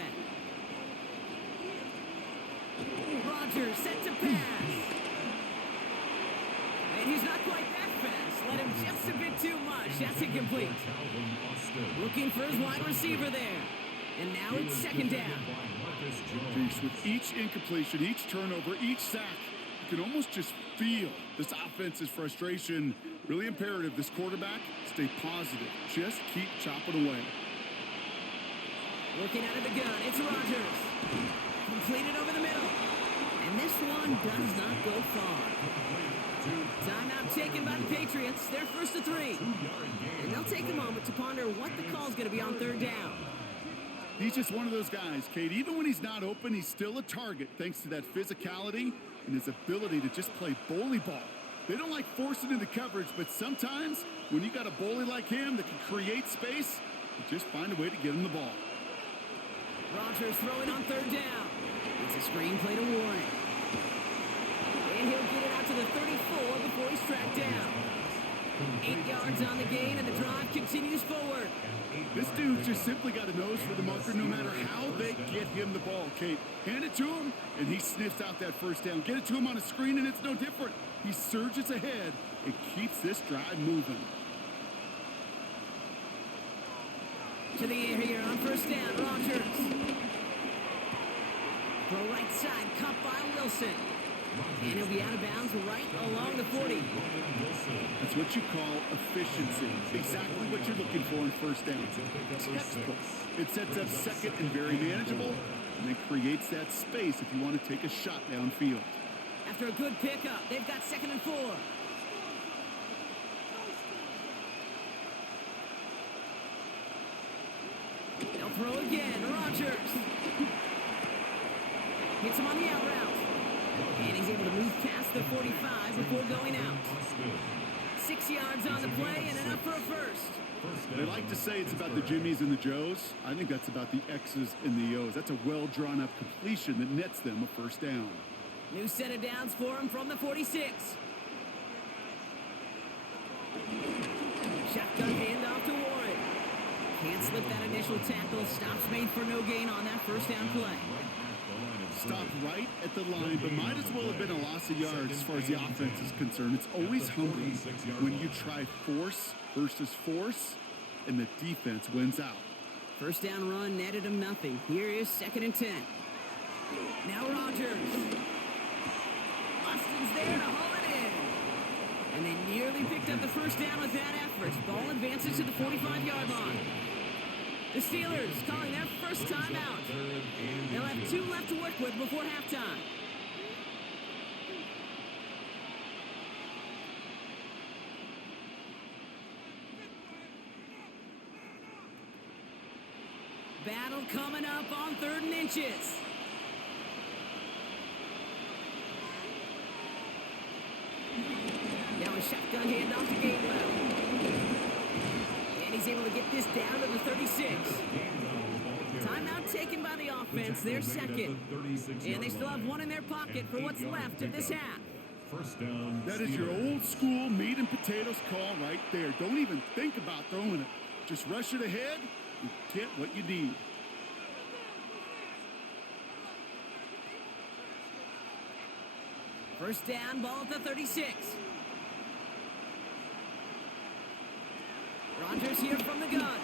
Rodgers set to pass. And he's not quite that fast. Let him just a bit too much. That's incomplete. Looking for his wide receiver there. And now it's 2nd down. With each incompletion, each turnover, each sack, you can almost just feel this offense's frustration. Really imperative, this quarterback, stay positive. Just keep chopping away. Looking out of the gun, it's Rodgers. Completed over the middle. And this one does not go far. Timeout taken by the Patriots. They're 1st and 3. And they'll take a moment to ponder what the call's going to be on 3rd down. He's just one of those guys, Kate. Even when he's not open, he's still a target thanks to that physicality and his ability to just play bully ball. They don't like forcing into coverage, but sometimes when you got a bully like him that can create space, you just find a way to get him the ball. Rodgers throwing on 3rd down. It's a screen play to Warren. And he'll get it out to the 34 before he's tracked down. 8 yards on the gain, and the drive continues forward. This dude just simply got a nose for the marker no matter how they get him the ball, Kate. Hand it to him, and he sniffs out that 1st down. Get it to him on a screen, and it's no different. He surges ahead and keeps this drive moving. To the air here on 1st down, Rodgers. Throw right side, caught by Wilson. And he'll be out of bounds right along the 40. That's what you call efficiency. Exactly what you're looking for in 1st down. Textbook. It sets up 2nd and very manageable, and it creates that space if you want to take a shot downfield. After a good pickup, they've got 2nd and 4. They'll throw again. Rodgers hits him on the out route. And he's able to move past the 45 before going out. 6 yards on the play and enough for a 1st. They like to say it's about the Jimmies and the Joes. I think that's about the X's and the O's. That's a well-drawn-up completion that nets them a 1st down. New set of downs for him from the 46. Shotgun handoff to Warren. Can't slip that initial tackle. Stops made for no gain on that 1st down play. Stopped right at the line, but might as well have been a loss of yards as far as the offense is concerned. It's always humbling when you try force versus force, and the defense wins out. 1st down run netted him nothing. Here is 2nd and 10. Now Rodgers. Austin's there to haul it in. And they nearly picked up the 1st down with that effort. Ball advances to the 45-yard line. The Steelers calling their 1st timeout. They'll have 2 left to work with before halftime. Battle coming up on 3rd and inches. Now a shotgun handoff to Gainwell. And he's able to get this down to the 36. Timeout taken by the offense, their 2nd. And they still have 1 in their pocket for what's left of this half. That is your old school meat and potatoes call right there. Don't even think about throwing it. Just rush it ahead and get what you need. First down, ball at the 36. Rodgers here from the gun.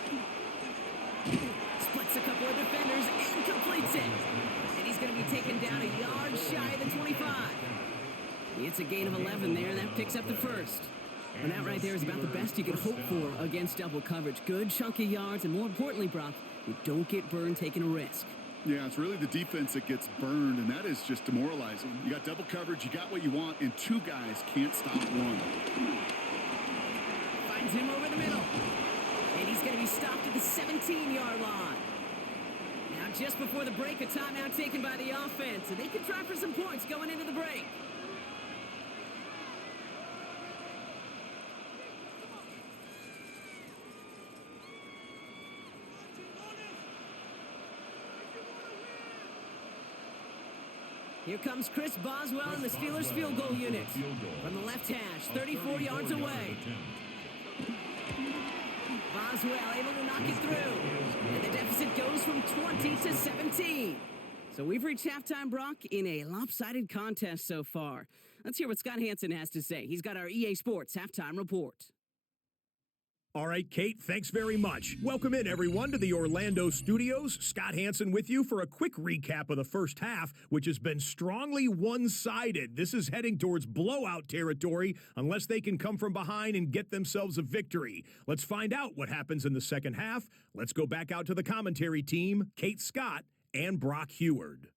Splits a couple of defenders and completes it. And he's going to be taken down a yard shy of the 25. It's a gain of 11 there, and that picks up the first. And that right there is about the best you could hope for against double coverage. Good chunky yards, and more importantly, Brock, you don't get burned taking a risk. Yeah, it's really the defense that gets burned, and that is just demoralizing. You got double coverage, you got what you want, and two guys can't stop one. Finds him over the middle. And he's going to be stopped at the 17-yard line. Now, just before the break, a timeout taken by the offense, and they can try for some points going into the break. Here comes Chris Boswell in the Steelers field goal unit. From the left hash, 34 yards away. Boswell able to knock it through. And the deficit goes from 20 to 17. So we've reached halftime, Brock, in a lopsided contest so far. Let's hear what Scott Hansen has to say. He's got our EA Sports halftime report. All right, Kate, thanks very much. Welcome in, everyone, to the Orlando studios. Scott Hansen with you for a quick recap of the first half, which has been strongly one-sided. This is heading towards blowout territory unless they can come from behind and get themselves a victory. Let's find out what happens in the second half. Let's go back out to the commentary team, Kate Scott and Brock Heward.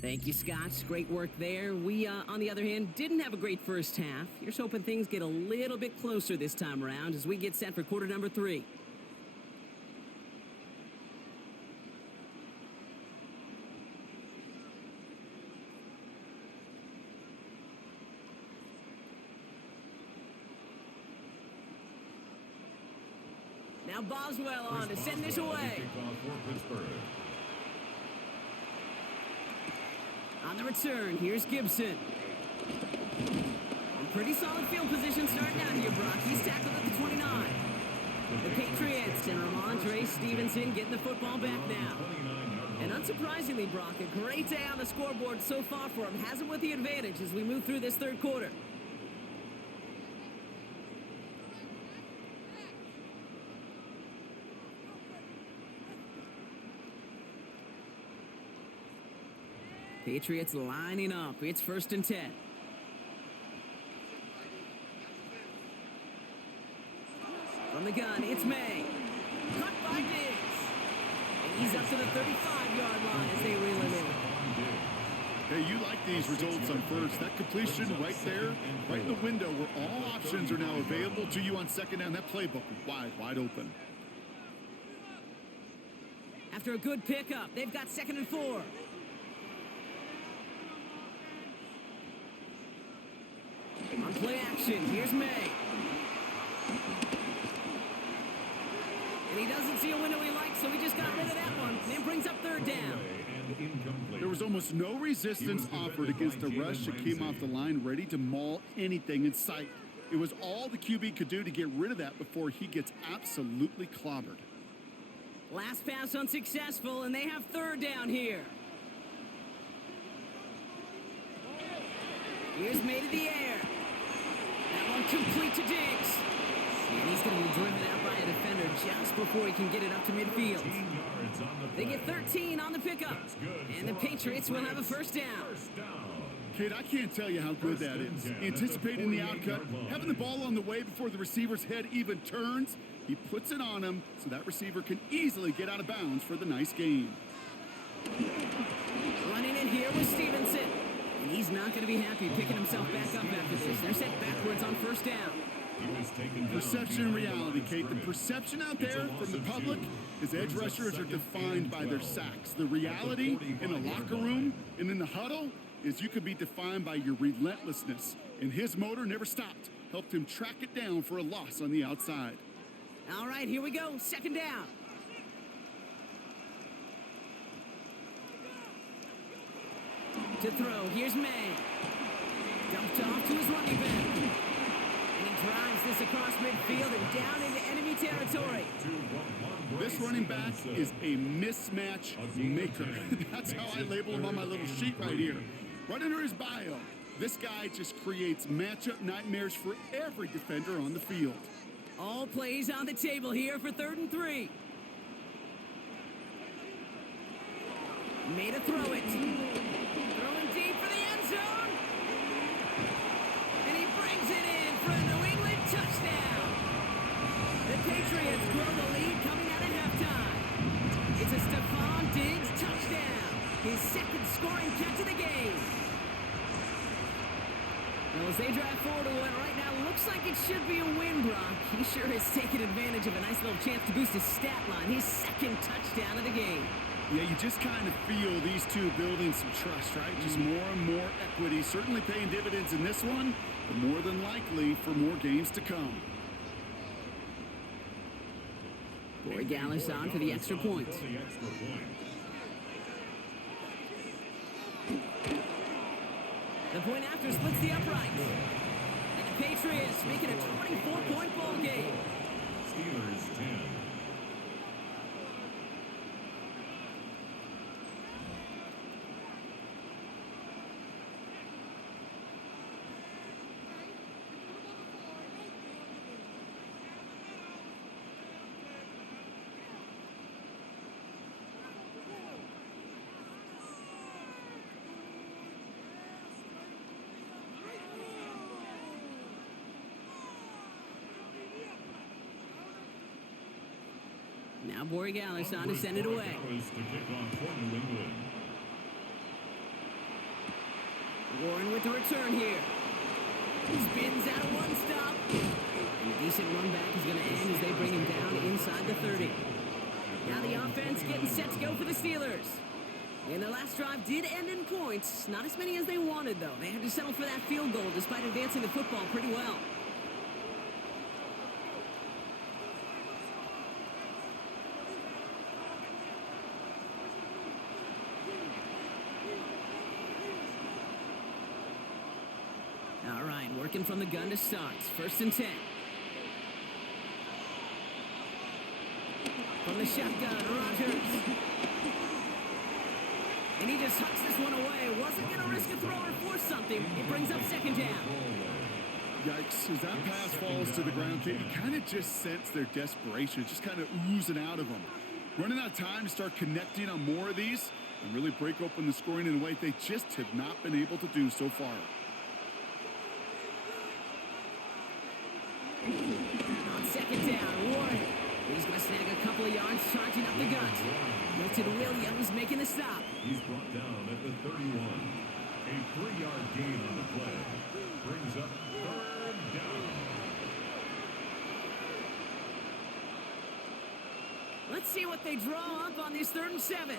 Thank you, Scott. Great work there. We, on the other hand, didn't have a great first half. Here's hoping things get a little bit closer this time around as we get set for quarter number 3. Now Boswell on to send this away. On the return, here's Gibson. And pretty solid field position starting out here, Brock. He's tackled at the 29. The Patriots and Ramondre Stevenson getting the football back now. And unsurprisingly, Brock, a great day on the scoreboard so far for him. Has him with the advantage as we move through this third quarter. Patriots lining up. It's 1st and 10. From the gun, it's May. Cut by Diggs. And he's up to the 35-yard line as they reel him in. Hey, you like these results on first. That completion right there, right in the window where all options are now available to you on second down. That playbook wide open. After a good pickup, they've got 2nd and 4. On play action, here's May. And he doesn't see a window he likes, so he just got rid of that one. And it brings up 3rd down. There was almost no resistance offered against a rush that came off the line ready to maul anything in sight. It was all the QB could do to get rid of that before he gets absolutely clobbered. Last pass unsuccessful, and they have 3rd down here. Here's May to the air. That one complete to Diggs. And he's going to be driven out by a defender just before he can get it up to midfield. They get 13 on the pickup. And the Patriots will have a 1st down. Kid, I can't tell you how good that is. Anticipating the outcut, having the ball on the way before the receiver's head even turns. He puts it on him so that receiver can easily get out of bounds for the nice gain. Running in here with Stevenson. And he's not going to be happy picking himself back up after this. They're set backwards on 1st down. Perception and reality, Kate. The perception out there from the public is edge rushers are defined by their sacks. The reality in the locker room and in the huddle is you could be defined by your relentlessness. And his motor never stopped. Helped him track it down for a loss on the outside. All right, here we go. 2nd down. To throw, here's May. Dumped off to his running back. And he drives this across midfield and down into enemy territory. This running back is a mismatch maker. That's how I label him on my little sheet right here. Right under his bio, this guy just creates matchup nightmares for every defender on the field. All plays on the table here for 3rd and 3. Made a throw it. Throwing deep for the end zone. And he brings it in for a New England touchdown. The Patriots grow the lead coming out of halftime. It's a Stephon Diggs touchdown. His 2nd scoring catch of the game. Well, as they drive forward to what right now looks like it should be a win, Brock. He sure has taken advantage of a nice little chance to boost his stat line. His 2nd touchdown of the game. Yeah, you just kind of feel these two building some trust, right? Just more and more equity. Certainly paying dividends in this one, but more than likely for more games to come. Boy Gallus on for the extra point. The point after splits the upright. And the Patriots make it a 24-point ball game. Steelers 10. Now Borregales on to send it away. Warren with the return here. Spins out of one stop. And a decent run back is going to end as they bring him down inside the 30. Now the offense getting set to go for the Steelers. And their last drive did end in points. Not as many as they wanted, though. They had to settle for that field goal despite advancing the football pretty well. All right, working from the gun to start. 1st and 10. From the shotgun, Rodgers. And he just hucks this one away. Wasn't going to risk a throw or force something. It brings up 2nd down. Yikes, as that pass falls to the ground, Kate, you kind of just sense their desperation, just kind of oozing out of them. Running out of time to start connecting on more of these and really break open the scoring in a way they just have not been able to do so far. On 2nd down, Warren. He's going to snag a couple of yards, charging up the gut. Milton Williams making the stop. He's brought down at the 31. A 3-yard gain on the play. Brings up 3rd down. Let's see what they draw up on this 3rd and 7.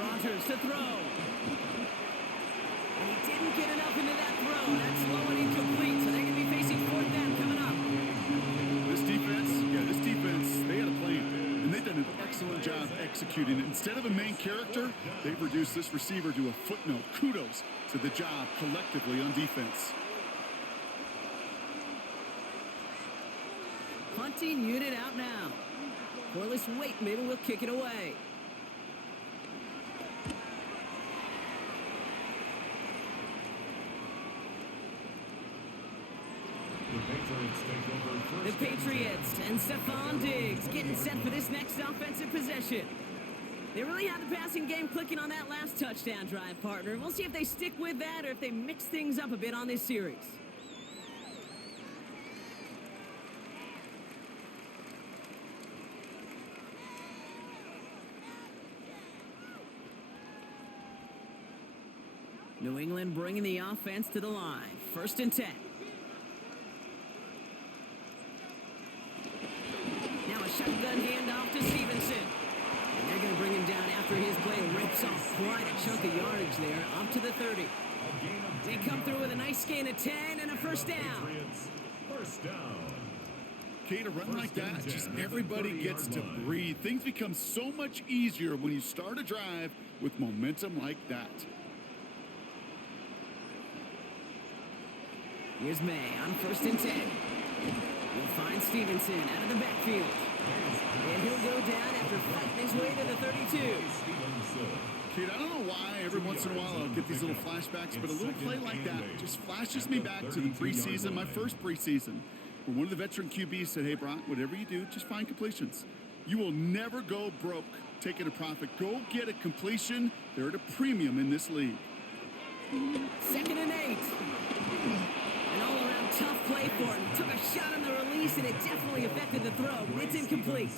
Rodgers to throw. And he didn't get enough into that throw. That's low and incomplete, so they're going to be facing 4th down coming up. This defense, they had a plan, and they've done an excellent job executing it. Instead of a main character, they've reduced this receiver to a footnote. Kudos to the job collectively on defense. Punting unit out now. Corliss Waitman will kick it away. The Patriots and Stephon Diggs getting set for this next offensive possession. They really had the passing game clicking on that last touchdown drive, partner. We'll see if they stick with that or if they mix things up a bit on this series. New England bringing the offense to the line. 1st and 10. Now a shotgun handoff to Stevenson. And they're going to bring him down after his play rips off quite a chunk of yardage there, up to the 30. They come through with a nice gain of 10 and a 1st down. 1st down. Kate, a run like that, just everybody gets to breathe. Things become so much easier when you start a drive with momentum like that. Here's May on 1st and 10. He'll find Stevenson out of the backfield. And he'll go down after fighting his way to the 32. Kate, I don't know why every once in a while I'll get these little flashbacks, but a little play like that just flashes me back to the preseason, my first preseason, where one of the veteran QBs said, hey, Brock, whatever you do, just find completions. You will never go broke taking a profit. Go get a completion. They're at a premium in this league. 2nd and 8. An all-around tough play for him. Took a shot on the release, and it definitely affected the throw. It's incomplete.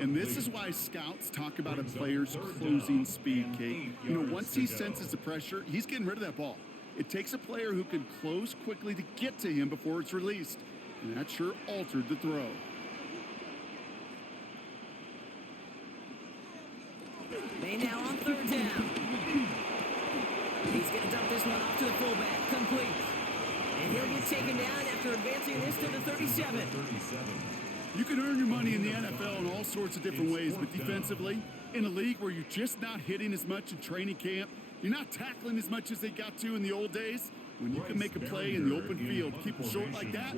And this is why scouts talk about a player's closing speed, Kate. You know, once he senses the pressure, he's getting rid of that ball. It takes a player who can close quickly to get to him before it's released. And that sure altered the throw. May now on 3rd down. He's going to dump this one off to the fullback. Complete. And he'll get taken down after advancing this to the 37. You can earn your money in the NFL in all sorts of different ways, but defensively, in a league where you're just not hitting as much in training camp, you're not tackling as much as they got to in the old days, when you can make a play in the open field, keep it short like that,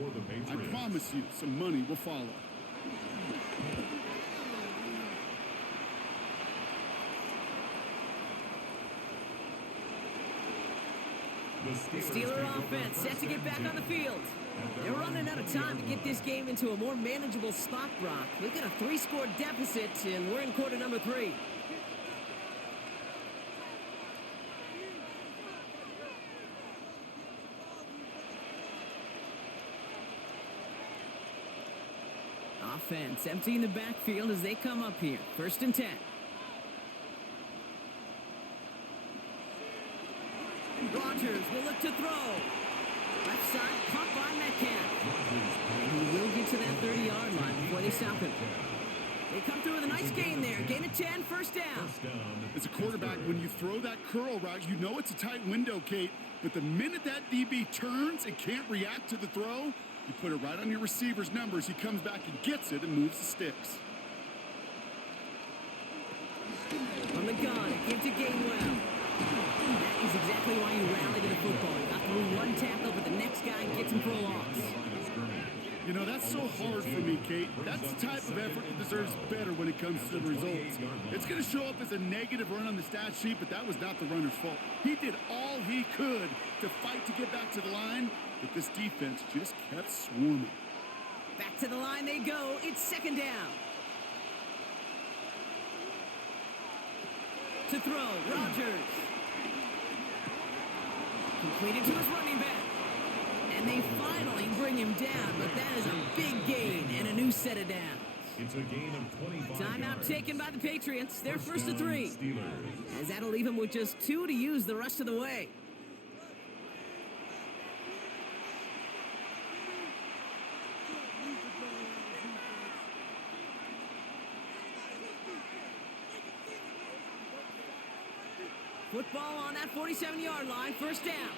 I promise you some money will follow. The Steeler offense set to get back on the field. They're running out of time to get this game into a more manageable spot, Brock. We've got a 3-score deficit, and we're in quarter number 3. Offense emptying the backfield as they come up here. 1st and 10. Rodgers will look to throw. Left side, caught by Metcalf. And he will get to that 30-yard line before they stop him. They come through with a nice gain there. Gain of 10, 1st down. As a quarterback, when you throw that curl route, you know it's a tight window, Kate. But the minute that DB turns and can't react to the throw, you put it right on your receiver's numbers. He comes back and gets it and moves the sticks. From the gun, give to Gainwell. That is exactly why you rally to the football. You got through one tackle, but the next guy gets him for a loss. You know, that's so hard for me, Kate. That's the type of effort that deserves better when it comes to the results. It's going to show up as a negative run on the stat sheet, but that was not the runner's fault. He did all he could to fight to get back to the line, but this defense just kept swarming. Back to the line they go. It's 2nd down. To throw, Rodgers. Completed to his running back. And they finally bring him down, but that is a big gain and a new set of downs. It's a gain of 25 Timeout yards. taken by the Patriots. They're 1st and 3. Steelers. As that'll leave him with just 2 to use the rest of the way. Football on that 47-yard line, 1st down.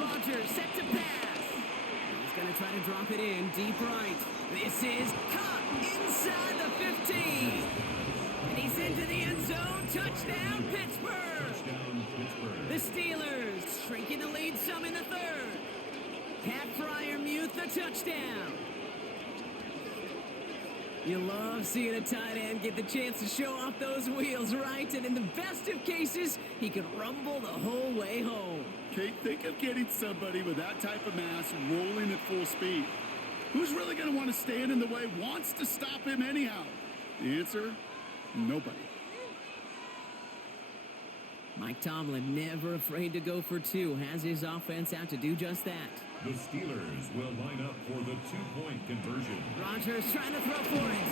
Rodgers set to pass. He's going to try to drop it in deep right. This is caught inside the 15. And he's into the end zone. Touchdown, Pittsburgh. Touchdown, Pittsburgh. The Steelers shrinking the lead some in the 3rd. Pat Fryermuth the touchdown. You love seeing a tight end get the chance to show off those wheels, right? And in the best of cases, he can rumble the whole way home. Kate, think of getting somebody with that type of mass rolling at full speed. Who's really going to want to stand in the way, wants to stop him anyhow? The answer, nobody. Mike Tomlin, never afraid to go for 2, has his offense out to do just that. The Steelers will line up for the 2-point conversion. Rodgers trying to throw for it.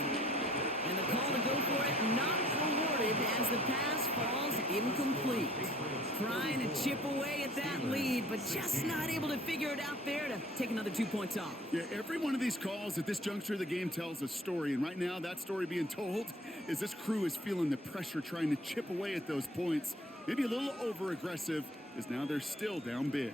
And the call to go for it not rewarded as the pass falls incomplete. Trying to chip away at that lead, but just not able to figure it out there to take another 2 points off. Yeah, every one of these calls at this juncture of the game tells a story, and right now that story being told is this crew is feeling the pressure trying to chip away at those points. Maybe a little over-aggressive, as now they're still down big.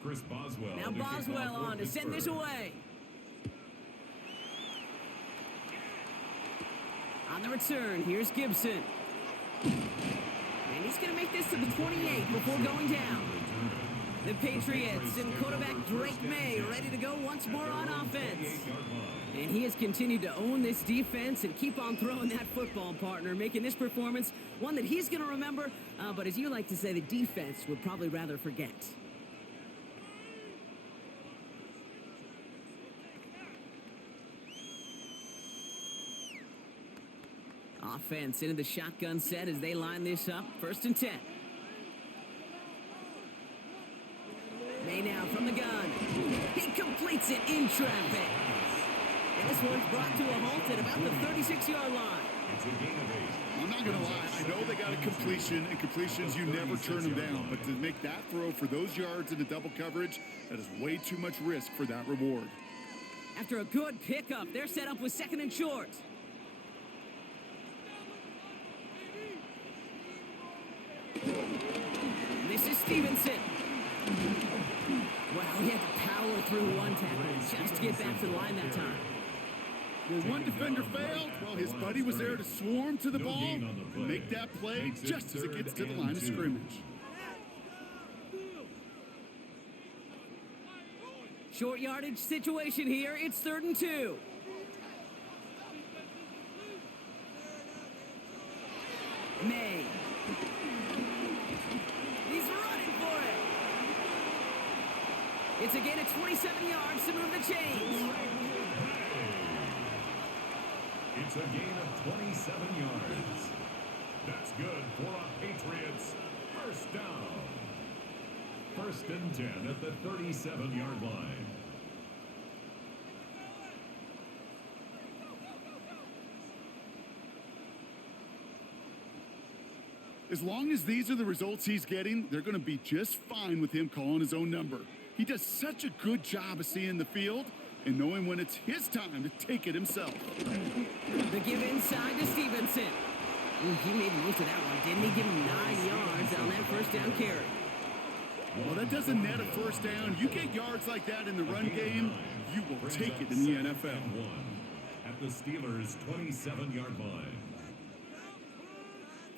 Chris Boswell. Now Boswell on to send this away. On the return, here's Gibson. And he's going to make this to the 28 before going down. The Patriots and quarterback Drake May ready to go once more on offense. And he has continued to own this defense and keep on throwing that football, partner, making this performance one that he's going to remember, but as you like to say, the defense would probably rather forget. Offense into the shotgun set as they line this up. 1st and 10. May now from the gun. He completes it in traffic. And this one's brought to a halt at about the 36-yard line. I'm not going to lie. I know they got a completion, and completions, you never turn them down. But to make that throw for those yards into double coverage, that is way too much risk for that reward. After a good pickup, they're set up with 2nd and short. This is Stevenson. Wow, he had to power through one tackle just to get back to the line that time. Where one defender failed, well, his buddy was there to swarm to the ball and make that play just as it gets to the line of scrimmage. Short yardage situation here. It's 3rd and 2. May. He's running for it. It's a gain of 27 yards to move the chains. It's a gain of 27 yards. That's good for our Patriots. 1st down. 1st and 10 at the 37-yard line. As long as these are the results he's getting, they're going to be just fine with him calling his own number. He does such a good job of seeing the field and knowing when it's his time to take it himself. The give inside to Stevenson. Ooh, he made most of that one, didn't he? Give him 9 yards on that 1st down carry. Well, that doesn't net a 1st down. You get yards like that in the run game, you will take it in the NFL. At the Steelers' 27-yard line.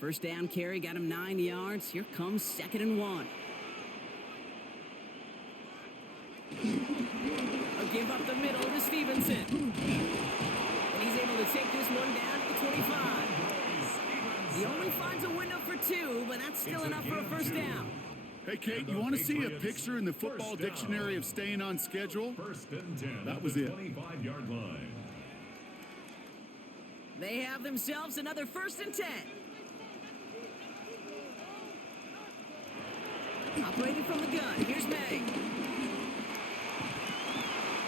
1st down carry got him 9 yards. Here comes 2nd and 1. A give up the middle to Stevenson. And he's able to take this one down to the 25. He only finds a window for 2, but that's still enough for a 1st down. Hey, Kate, you want to see a picture in the football dictionary of staying on schedule? 1st and 10. That was it. 25-yard line. They have themselves another 1st and 10. Operating from the gun, here's May.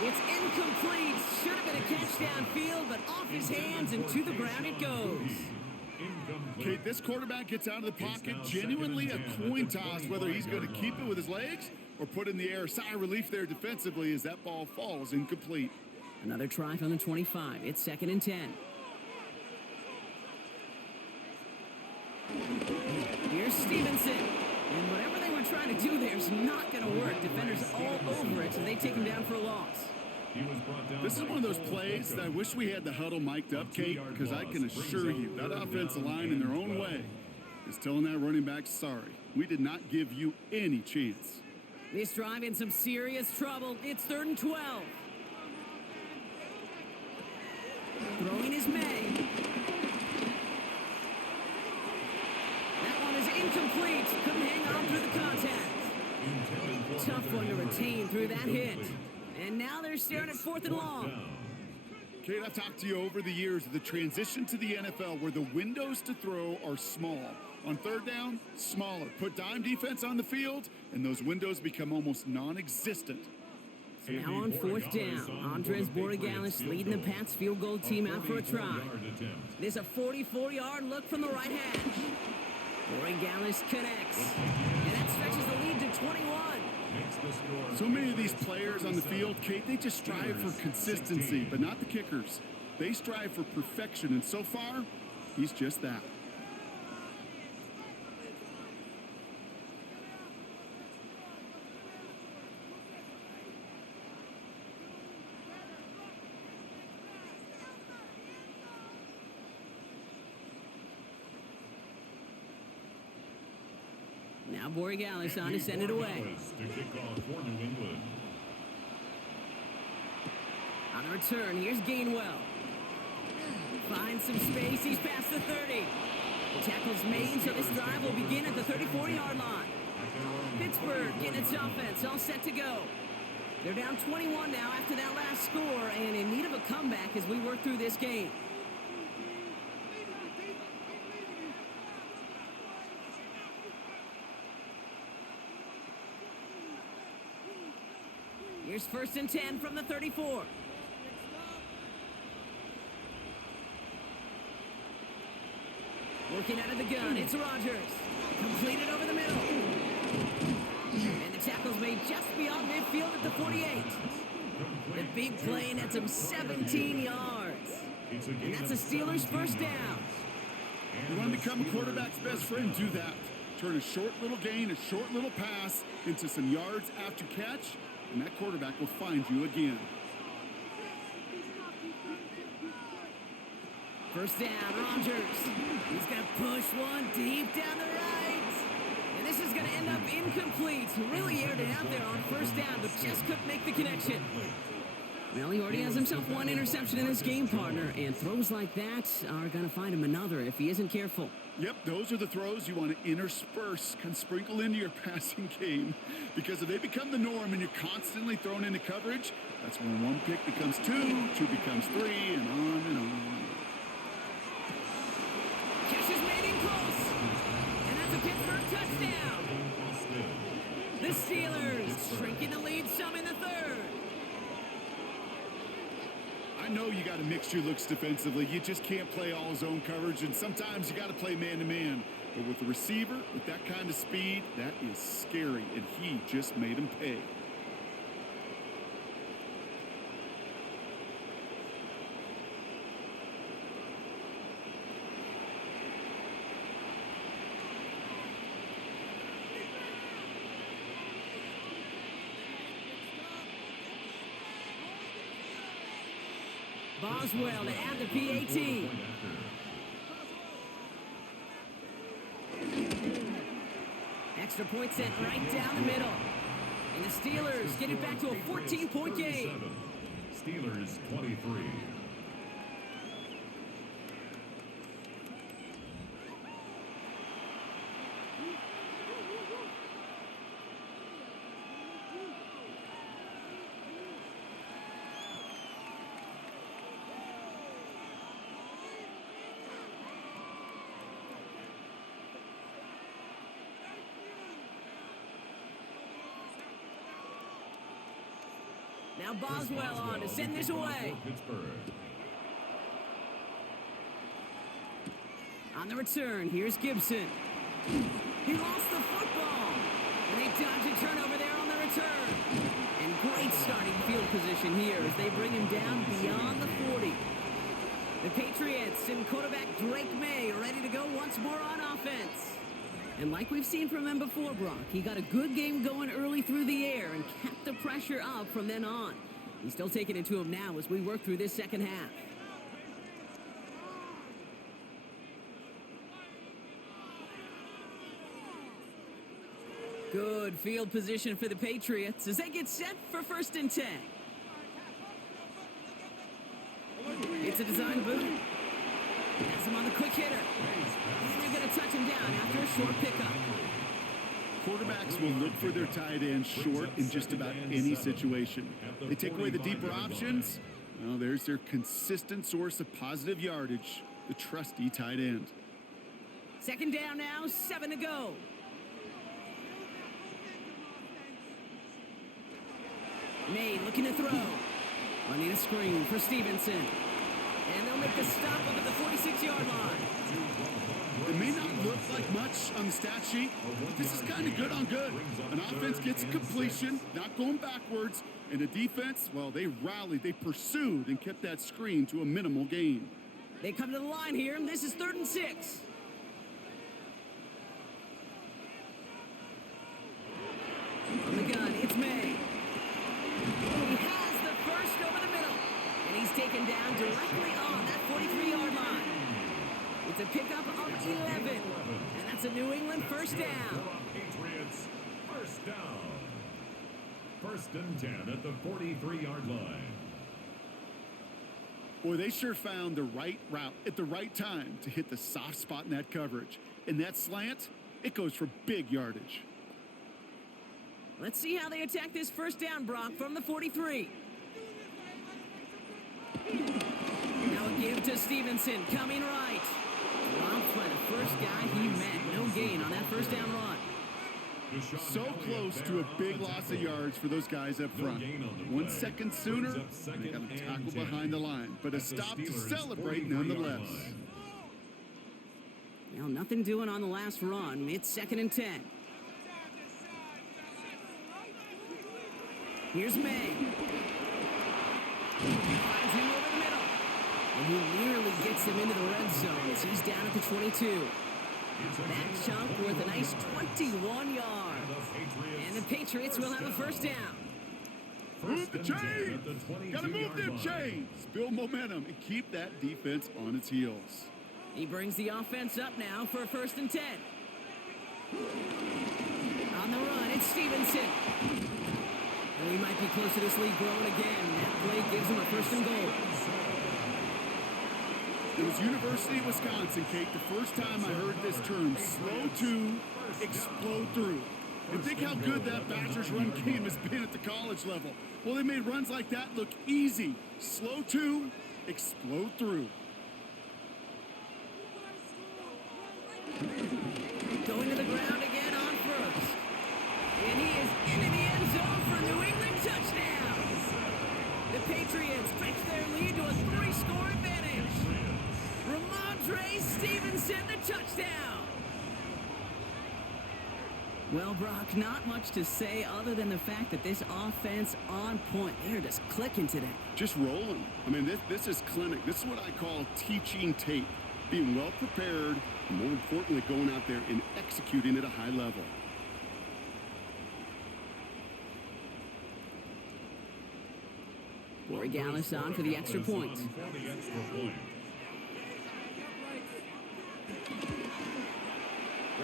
It's incomplete. Should have been a catch downfield, but off his hands and to the ground it goes. Kate, this quarterback gets out of the pocket, genuinely a coin toss, whether he's going to keep it with his legs or put in the air. Sigh of relief there defensively as that ball falls incomplete. Another try from the 25. It's 2nd and 10. Here's Stevenson. And whatever they were trying to do there is not going to work. Defenders all over it, so they take him down for a loss. This is one of those plays that I wish we had the huddle mic'd up, Kate, because I can assure you that offensive line in their own way is telling that running back, sorry, we did not give you any chance. This drive in some serious trouble. It's 3rd and 12. Throwing is May. That one is incomplete. Couldn't hang on through the contact. Tough one to retain through that hit. And now they're staring at 4th and long. Kate, I've talked to you over the years of the transition to the NFL where the windows to throw are small. On third down, smaller. Put dime defense on the field, and those windows become almost non-existent. So now on fourth down, Andres Borregalis leading the Pats field goal team out for a try. There's a 44-yard look from the right hash. Borregalis connects, and that stretches the lead to 21. So many of these players on the field, Kate, they just strive for consistency, but not the kickers. They strive for perfection, and so far, he's just that. Now Borregalis on to send it away. On the return, here's Gainwell. Finds some space, he's past the 30. The tackle's made, so this drive will begin at the 34-yard line. Pittsburgh getting its offense all set to go. They're down 21 now after that last score and in need of a comeback as we work through this game. Here's 1st and 10 from the 34. Working out of the gun, it's Rodgers. Completed over the middle. And the tackle's made just beyond midfield at the 48. The big play nets him 17 yards. And that's a Steelers first down. You want to become a quarterback's best friend, do that. Turn a short little gain, a short little pass into some yards after catch, and that quarterback will find you again. First down, Rodgers. He's going to push one deep down the right. And this is going to end up incomplete. Really aired it out there on first down, but just couldn't make the connection. Well, he already has himself one interception in this game, partner, and throws like that are going to find him another if he isn't careful. Yep, those are the throws you want to intersperse, can sprinkle into your passing game. Because if they become the norm and you're constantly thrown into coverage, that's when one pick becomes two, two becomes three, and on and on. Catch is made in close. And that's a Pittsburgh touchdown. The Steelers shrinking the lead some in the third. I know you got to mix your looks defensively. You just can't play all zone coverage, and sometimes you got to play man-to-man. But with the receiver, with that kind of speed, that is scary, and he just made him pay. Boswell to add the PAT. Extra point sent right down the middle. And the Steelers get it back to a 14-point game. Steelers 23. Now Boswell on to send this away. On the return, here's Gibson. He lost the football. And they dodge a turnover there on the return. And great starting field position here as they bring him down beyond the 40. The Patriots and quarterback Drake May are ready to go once more on offense. And like we've seen from him before, Brock, he got a good game going early through the air and kept the pressure up from then on. He's still taking it to him now as we work through this second half. Good field position for the Patriots as they get set for 1st and 10. It's a design boot. Has him on the quick hitter. And they're going to touch him down after a short pickup. Quarterbacks will look for their tight end short in just about any situation. They take away the deeper options, Well, there's their consistent source of positive yardage, the trusty tight end. Second down now, 7 to go. May looking to throw. Running a screen for Stevenson. And they'll make the stop up at the 46-yard line. It may not look like much on the stat sheet, but this is kind of good on good. An offense gets a completion, not going backwards, and the defense, well, they rallied, they pursued, and kept that screen to a minimal gain. They come to the line here, and this is 3rd and 6. From the gun, it's May. He has the first over the middle, and he's taken down directly on that 43-yard line. It's a pickup of 11, and that's a New England first down. Patriots, first down. 1st and 10 at the 43-yard line. Boy, they sure found the right route at the right time to hit the soft spot in that coverage. And that slant, it goes for big yardage. Let's see how they attack this first down, Brock, from the 43. Now a give to Stevenson, coming right. Dropped by the first guy he met. No gain on that first down run. So close to a big loss of yards for those guys up front. 1 second sooner, they got a tackle behind the line. But a stop to celebrate nonetheless. Well, nothing doing on the last run. It's 2nd and 10. Here's May. Finds him over the middle. And he nearly gets him into the red zone as he's down at the 22. That chunk worth a nice 21 yards. And the Patriots will have a first down. Move the chains! Gotta move them chains! Build momentum and keep that defense on its heels. He brings the offense up now for a 1st and 10. On the run, it's Stevenson. And we might be close to this lead growing again. That play gives him a 1st and goal. It was University of Wisconsin, Kate, the first time I heard this term, slow to explode through. And think how good that Badgers run game has been at the college level. Well, they made runs like that look easy. Slow to explode through. Going to the ground again on 1st. And he is into the end zone for a New England touchdown. The Patriots stretch their lead to a 3-score advantage. Ramondre Stevenson, the touchdown. Well, Brock, not much to say other than the fact that this offense on point. They're just clicking today. Just rolling. I mean, this is clinic. This is what I call teaching tape. Being well prepared, and more importantly, going out there and executing at a high level. Borregales on for the extra point.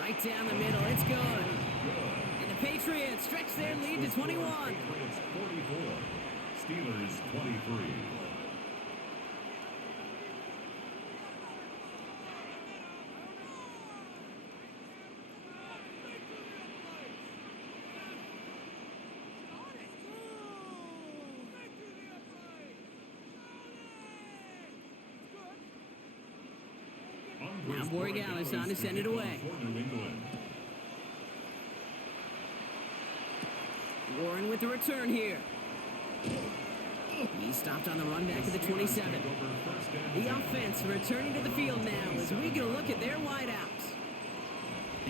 Right down the middle, it's good. And the Patriots stretch their lead to 21. Patriots 44, Steelers 23. Now Borregales on to send it away. Warren with the return here. He stopped on the run back at the 27. The offense returning to the field now as we get a look at their wideouts.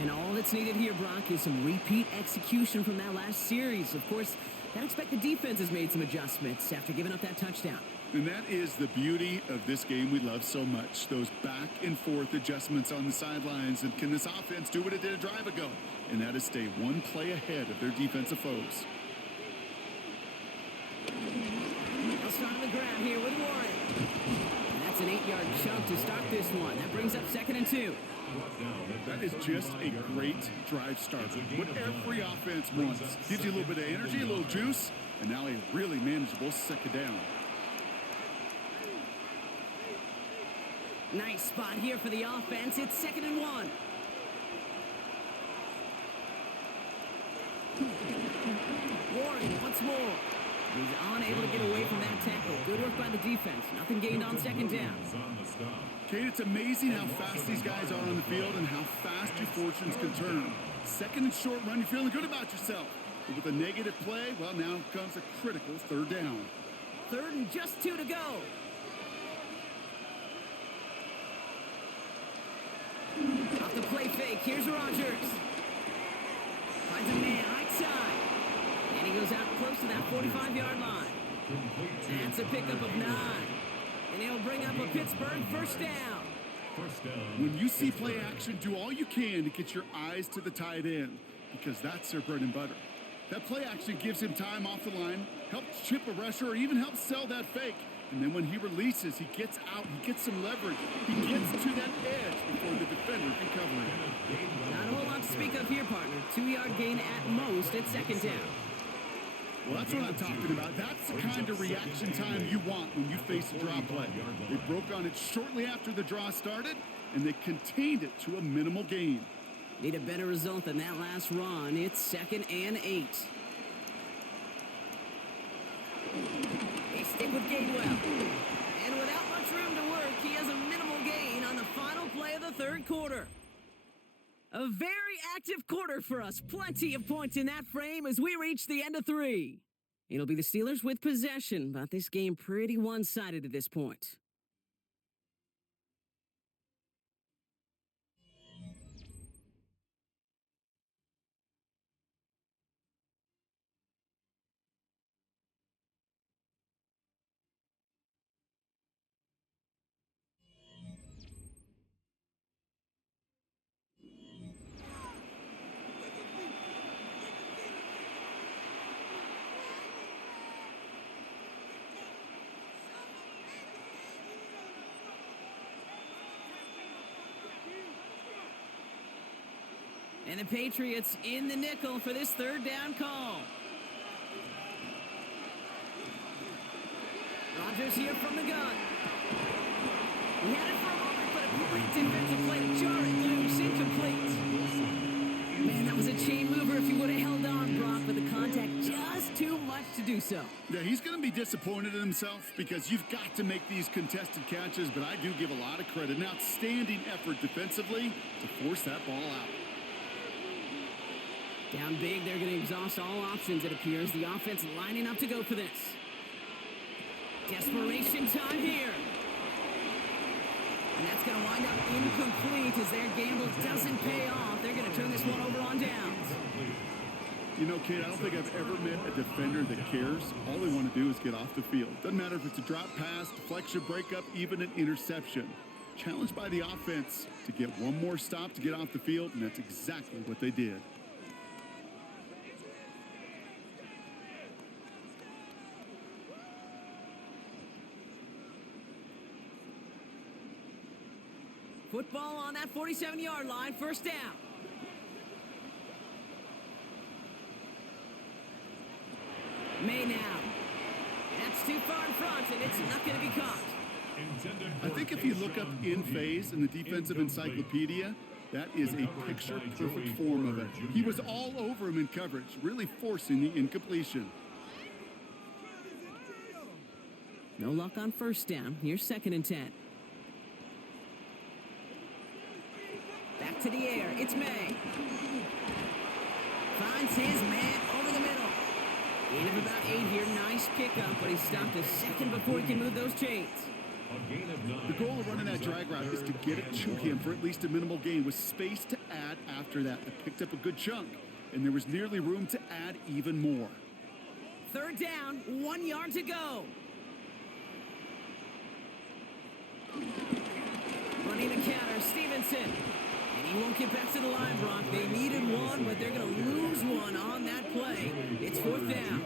And all that's needed here, Brock, is some repeat execution from that last series. Of course, I'd expect the defense has made some adjustments after giving up that touchdown. And that is the beauty of this game we love so much. Those back and forth adjustments on the sidelines. And can this offense do what it did a drive ago? And that is stay one play ahead of their defensive foes. They'll start on the ground here with Warren. And that's an 8-yard chunk to start this one. That brings up 2nd and 2. That is just a great drive starter. What every offense wants. Gives you a little bit of energy, a little juice, and now a really manageable 2nd down. Nice spot here for the offense. It's 2nd and 1. Warren once more. He's unable to get away from that tackle. Good work by the defense. Nothing gained on second down. Kate, it's amazing how fast these guys are on the field and how fast your fortunes can turn. Second and short run, you're feeling good about yourself. But with a negative play, well, now comes a critical third down. Third and just 2 to go. Off the play fake, here's Rodgers. Finds a man right side. And he goes out close to that 45-yard line. That's a pickup of 9. And he'll bring up a Pittsburgh first down. When you see play action, do all you can to get your eyes to the tight end, because that's their bread and butter. That play action gives him time off the line, helps chip a rusher, or even helps sell that fake. And then when he releases, he gets out, he gets some leverage. He gets to that edge before the defender can cover it. Not a whole lot to speak of here, partner. 2-yard gain at most at second down. Well, that's what I'm talking about. That's the kind of reaction time you want when you face a draw play. They broke on it shortly after the draw started, and they contained it to a minimal gain. Need a better result than that last run. It's 2nd and 8. They stick with Gainwell. And without much room to work, he has a minimal gain on the final play of the third quarter. A very active quarter for us. Plenty of points in that frame as we reach the end of 3. It'll be the Steelers with possession, but this game pretty one-sided at this point. And the Patriots in the nickel for this third down call. Rodgers here from the gun. He had it for a moment, but a great defensive play to jar it loose, incomplete. Man, that was a chain mover if he would have held on, Brock, but the contact just too much to do so. Yeah, he's going to be disappointed in himself because you've got to make these contested catches, but I do give a lot of credit. An outstanding effort defensively to force that ball out. Down big, they're going to exhaust all options, it appears. The offense lining up to go for this. Desperation time here. And that's going to wind up incomplete as their gamble doesn't pay off. They're going to turn this one over on downs. You know, kid, I don't think I've ever met a defender that cares. All they want to do is get off the field. Doesn't matter if it's a drop pass, deflection, breakup, even an interception. Challenged by the offense to get one more stop to get off the field, and that's exactly what they did. Football on that 47-yard line, first down. May now. That's too far in front, and it's not going to be caught. I think if you look up in phase in the defensive encyclopedia, that is a picture-perfect form of it. He was all over him in coverage, really forcing the incompletion. No luck on first down. Here's 2nd and 10. Back to the air. It's May. Finds his man over the middle. Gain of about 8 here. Nice pickup, but he stopped a second before he can move those chains. The goal of running that drag route is to get it to him for at least a minimal gain with space to add after that. They picked up a good chunk, and there was nearly room to add even more. Third down, 1 yard to go. Running the counter, Stevenson. And he won't get back to the line, Brock. They needed one, but they're going to lose one on that play. It's 4th down.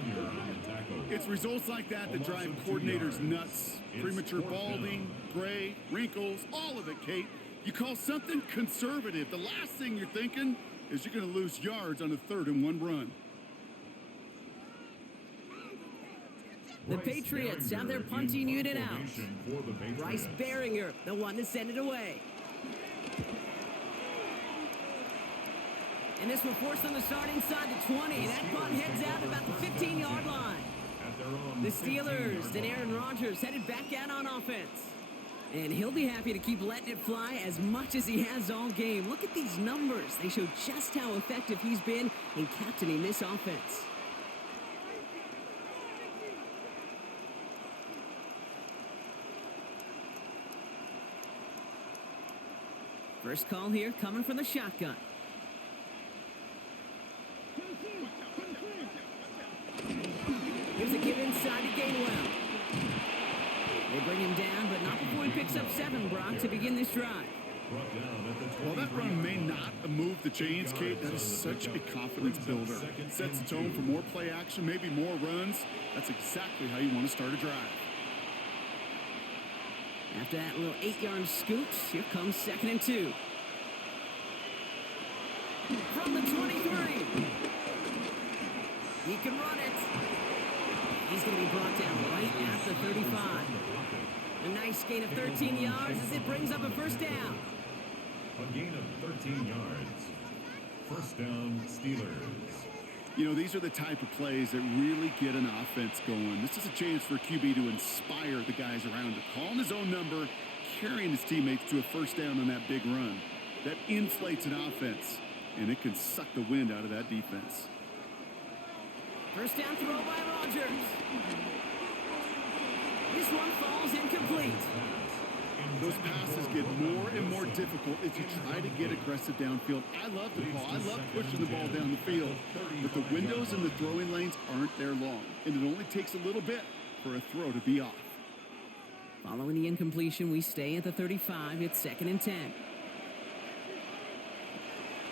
It's results like that that drive coordinators nuts. Premature balding, gray, wrinkles, all of it, Kate. You call something conservative. The last thing you're thinking is you're going to lose yards on a 3rd and 1 run. The Patriots have their punting unit out. Bryce Behringer, the one to send it away. And this will force them to start inside the 20. That punt heads out about the 15-yard line. their own The Steelers 15-yard and line. Aaron Rodgers headed back out on offense. And he'll be happy to keep letting it fly as much as he has all game. Look at these numbers. They show just how effective he's been in captaining this offense. First call here coming from the shotgun. Here's a give inside to Gainwell. They bring him down, but not before he picks up 7, Brock, to begin this drive. Brought down at the While that 23 run may not move the chains, Kate, that is such a confidence builder. It sets the tone for more play action, maybe more runs. That's exactly how you want to start a drive. After that little 8-yard scoot, here comes 2nd and 2. From the 23. He can run it. He's going to be brought down right at the 35. A nice gain of 13 yards as it brings up a first down. A gain of 13 yards. First down, Steelers. You know, these are the type of plays that really get an offense going. This is a chance for QB to inspire the guys around him. Calling his own number, carrying his teammates to a first down on that big run. That inflates an offense, and it can suck the wind out of that defense. First down throw by Rodgers. This one falls incomplete. Those passes get more and more difficult if you try to get aggressive downfield. I love the ball. I love pushing the ball down the field. But the windows in the throwing lanes aren't there long. And it only takes a little bit for a throw to be off. Following the incompletion, we stay at the 35. It's 2nd and 10.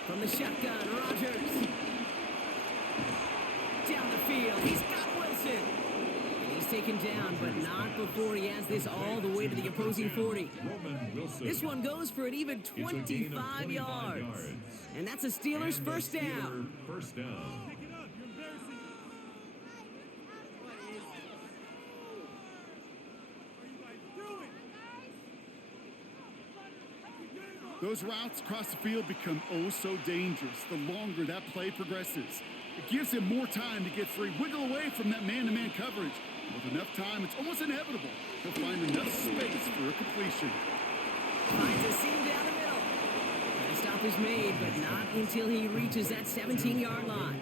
From the shotgun, Rodgers. Down the field, he's got Wilson. And he's taken down, but not before he has this all the way to the opposing 40. Roman Wilson. This one goes for an even It's a gain of 25 yards. And that's a Steelers And the first down. Steeler first down. Those routes across the field become oh so dangerous the longer that play progresses. It gives him more time to get free, wiggle away from that man-to-man coverage. And with enough time, it's almost inevitable. He'll find enough space for a completion. Finds a seam down the middle. And a stop is made, but not until he reaches that 17-yard line.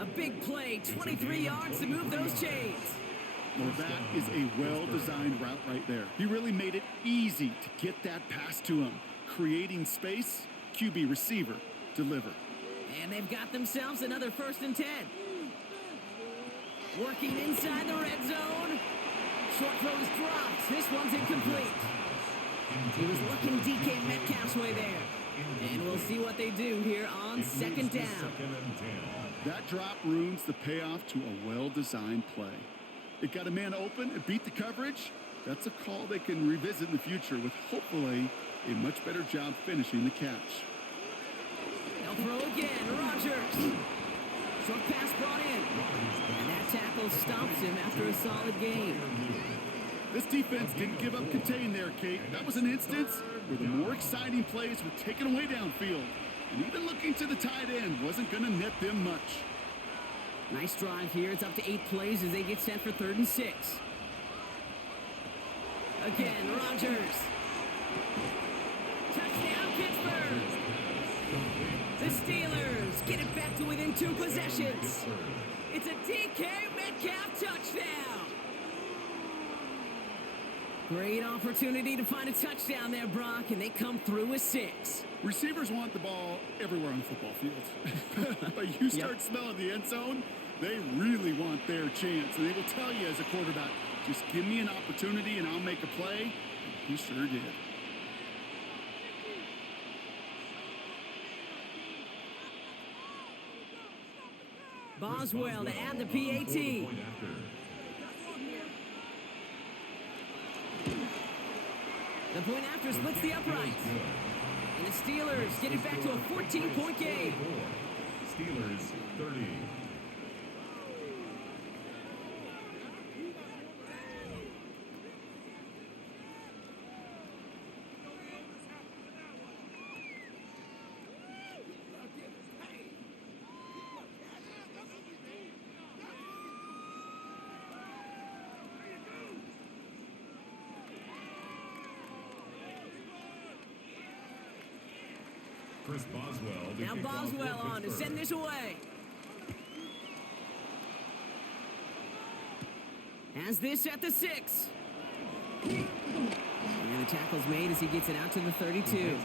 A big play, 23 yards to move those chains. Well, that is a well-designed route right there. He really made it easy to get that pass to him. Creating space, QB receiver, deliver. And they've got themselves another 1st and 10. Working inside the red zone. Short throw is dropped. This one's incomplete. He was looking DK Metcalf's way there. And we'll see what they do here on 2nd down. That drop ruins the payoff to a well-designed play. It got a man open and beat the coverage. That's a call they can revisit in the future with hopefully a much better job finishing the catch. They'll throw again. Rodgers. Short pass brought in. And that tackle stops him after a solid gain. This defense didn't give up contain there, Kate. That was an instance where the more exciting plays were taken away downfield. And even looking to the tight end wasn't going to net them much. Nice drive here. It's up to 8 plays as they get set for 3rd and 6. Again, Rodgers. Touchdown, Pittsburgh. The Steelers get it back to within 2 possessions. It's a DK Metcalf touchdown. Great opportunity to find a touchdown there, Brock, and they come through with 6. Receivers want the ball everywhere on the football field. But you start smelling the end zone, they really want their chance. And they will tell you as a quarterback, just give me an opportunity and I'll make a play. And he sure did. Boswell to add the PAT. The point after splits the uprights. And the Steelers get it back to a 14-point game. Steelers 30. Chris Boswell. Now Boswell on to send this away. Has this at the 6. And the tackle's made as he gets it out to the 32.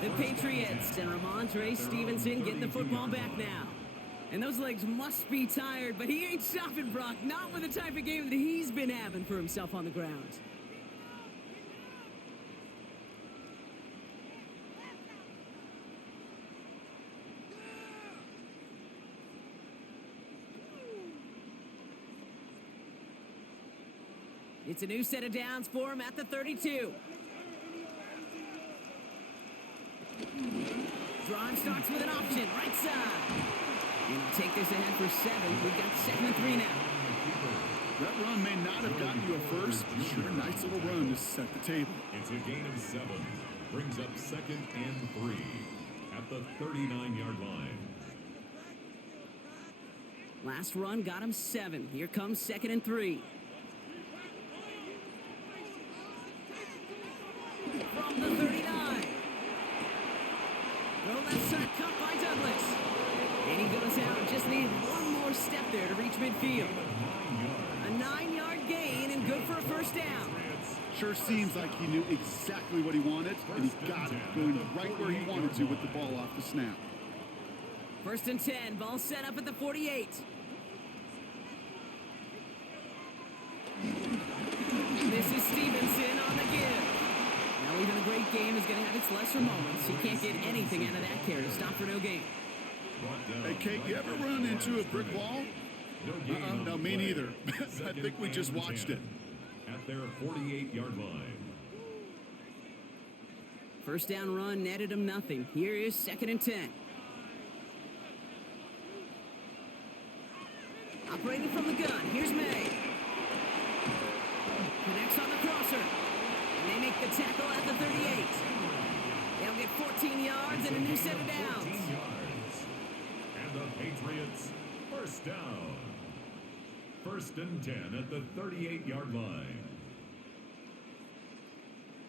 The Patriots and Ramondre Stevenson getting the football back now. And those legs must be tired, but he ain't stopping, Brock. Not with the type of game that he's been having for himself on the ground. It's a new set of downs for him at the 32. Drive starts with an option, right side. And he'll take this ahead for 7. We've got 2nd and 3 now. That run may not have gotten you a first, but sure, a nice little run to set the table. It's a gain of 7. Brings up 2nd and 3 at the 39-yard line. Last run got him 7. Here comes 2nd and 3. From the 39. Throw left side cut by Douglas. And he goes out. Just needed one more step there to reach midfield. A 9-yard gain and good for a first down. Sure seems like he knew exactly what he wanted, and he got it, going right where he wanted to with the ball off the snap. 1st and 10. Ball set up at the 48. This is Stevenson on the give. Now, even a great game is going to have its lesser moments. He can't get anything out of that carry. Stop for no gain. Hey, Kate, you ever run into a brick wall? No, me neither. I think we just watched it. At their 48-yard line. First down run netted him nothing. Here is 2nd and 10. Operating from the gun. Here's May. Connects on the crosser. And they make the tackle at the 38. They'll get 14 yards and a new set of downs. 14 yards. And the Patriots, first down. 1st and 10 at the 38-yard line.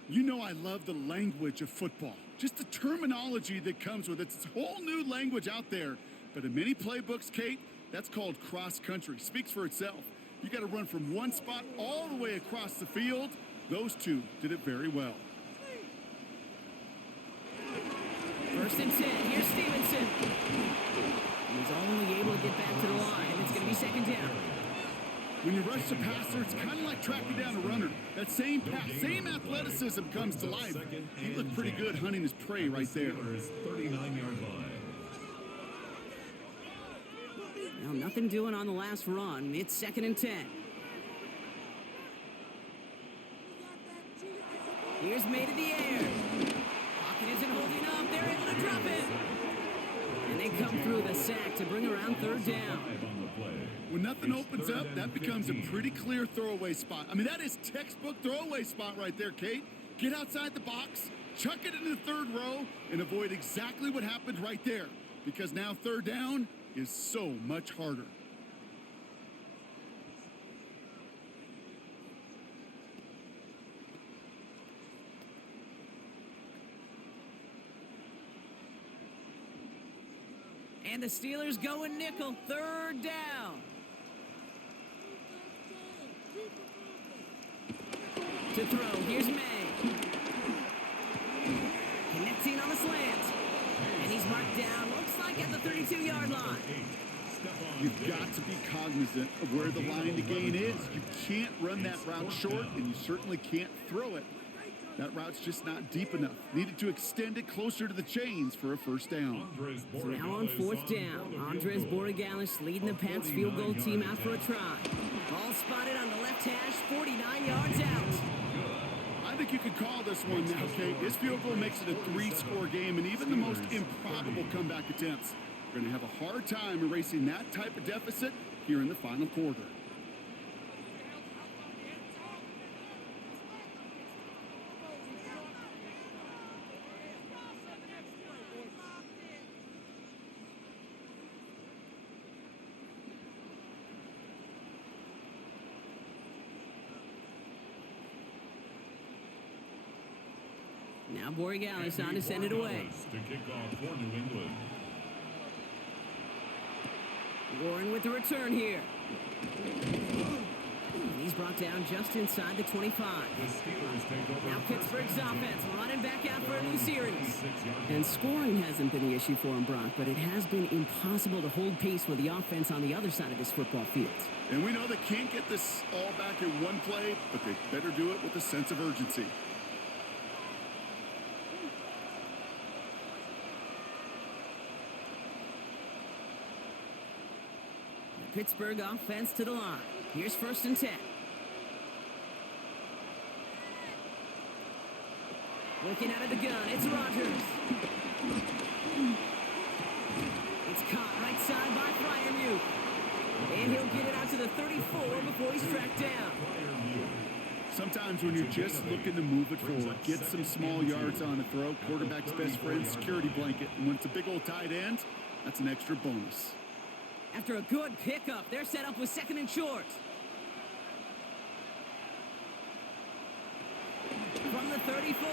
You know I love the language of football. Just the terminology that comes with it. It's a whole new language out there. But in many playbooks, Kate, that's called cross country. Speaks for itself. You got to run from one spot all the way across the field. Those two did it very well. 1st and 10. Here's Stevenson. He's only able to get back to the line. It's going to be 2nd down. When you rush the passer, it's kind of like tracking down a runner. That same pass, same athleticism comes to life. He looked pretty good hunting his prey right there. 39-yard line. Now, nothing doing on the last run. It's 2nd and 10. Here's May to the air. Pocket isn't holding up. They're able to drop it. And they come through the sack to bring around 3rd down. When nothing opens up, that becomes a pretty clear throwaway spot. I mean, that is textbook throwaway spot right there, Kate. Get outside the box, chuck it into the 3rd row, and avoid exactly what happened right there. Because now 3rd down is so much harder. And the Steelers going nickel. 3rd down. To throw. Here's May. Connecting on the slant. And he's marked down. Looks like at the 32-yard line. You've got to be cognizant of where the line to gain is. You can't run that route short, and you certainly can't throw it. That route's just not deep enough. Needed to extend it closer to the chains for a 1st down. So now on 4th down, Andres Borregalis leading the Pats field goal team out for a try. Ball spotted on the left hash, 49 yards out. I think you could call this one now, Kate. This field goal makes it a 3-score game, and even the most improbable comeback attempts are going to have a hard time erasing that type of deficit here in the final quarter. Now Borregales on to send it away. To kick off for New England. Warren with the return here. And he's brought down just inside the 25. The Steelers take over. Now Pittsburgh's offense running back out for a new series. And scoring hasn't been the issue for him, Brock, but it has been impossible to hold pace with the offense on the other side of this football field. And we know they can't get this all back in one play, but they better do it with a sense of urgency. The Pittsburgh offense to the line. Here's 1st and 10. Looking out of the gun, it's Rodgers. It's caught right side by Freiermuth. And he'll get it out to the 34 before he's tracked down. Sometimes when you're just looking to move it forward, get some small yards on a throw, quarterback's best friend, security blanket. And when it's a big old tight end, that's an extra bonus. After a good pickup, they're set up with 2nd and short. From the 34.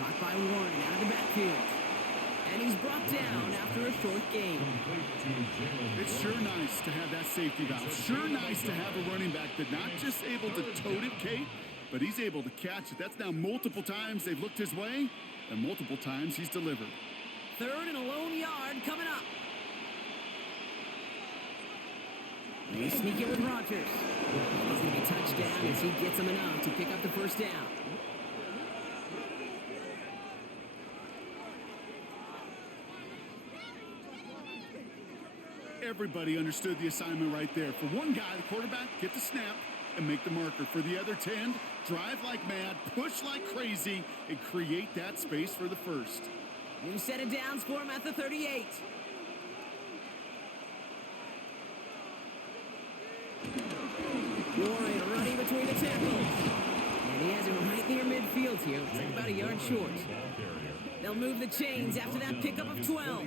Caught by Warren out of the backfield. And he's brought down after a short gain. It's sure nice to have that safety valve. Sure nice to have a running back that's not just able to tote it, Kate, but he's able to catch it. That's now multiple times they've looked his way, and multiple times he's delivered. 3rd and a lone yard coming up. They sneak it with Rodgers. He's going to be touched down as he gets him enough to pick up the 1st down. Everybody understood the assignment right there. For one guy, the quarterback, get the snap and make the marker. For the other 10, drive like mad, push like crazy, and create that space for the 1st. New set of downs for him at the 38. Warren running between the tackles. And he has it right near midfield here. It's about a yard short. They'll move the chains after that pickup of 12.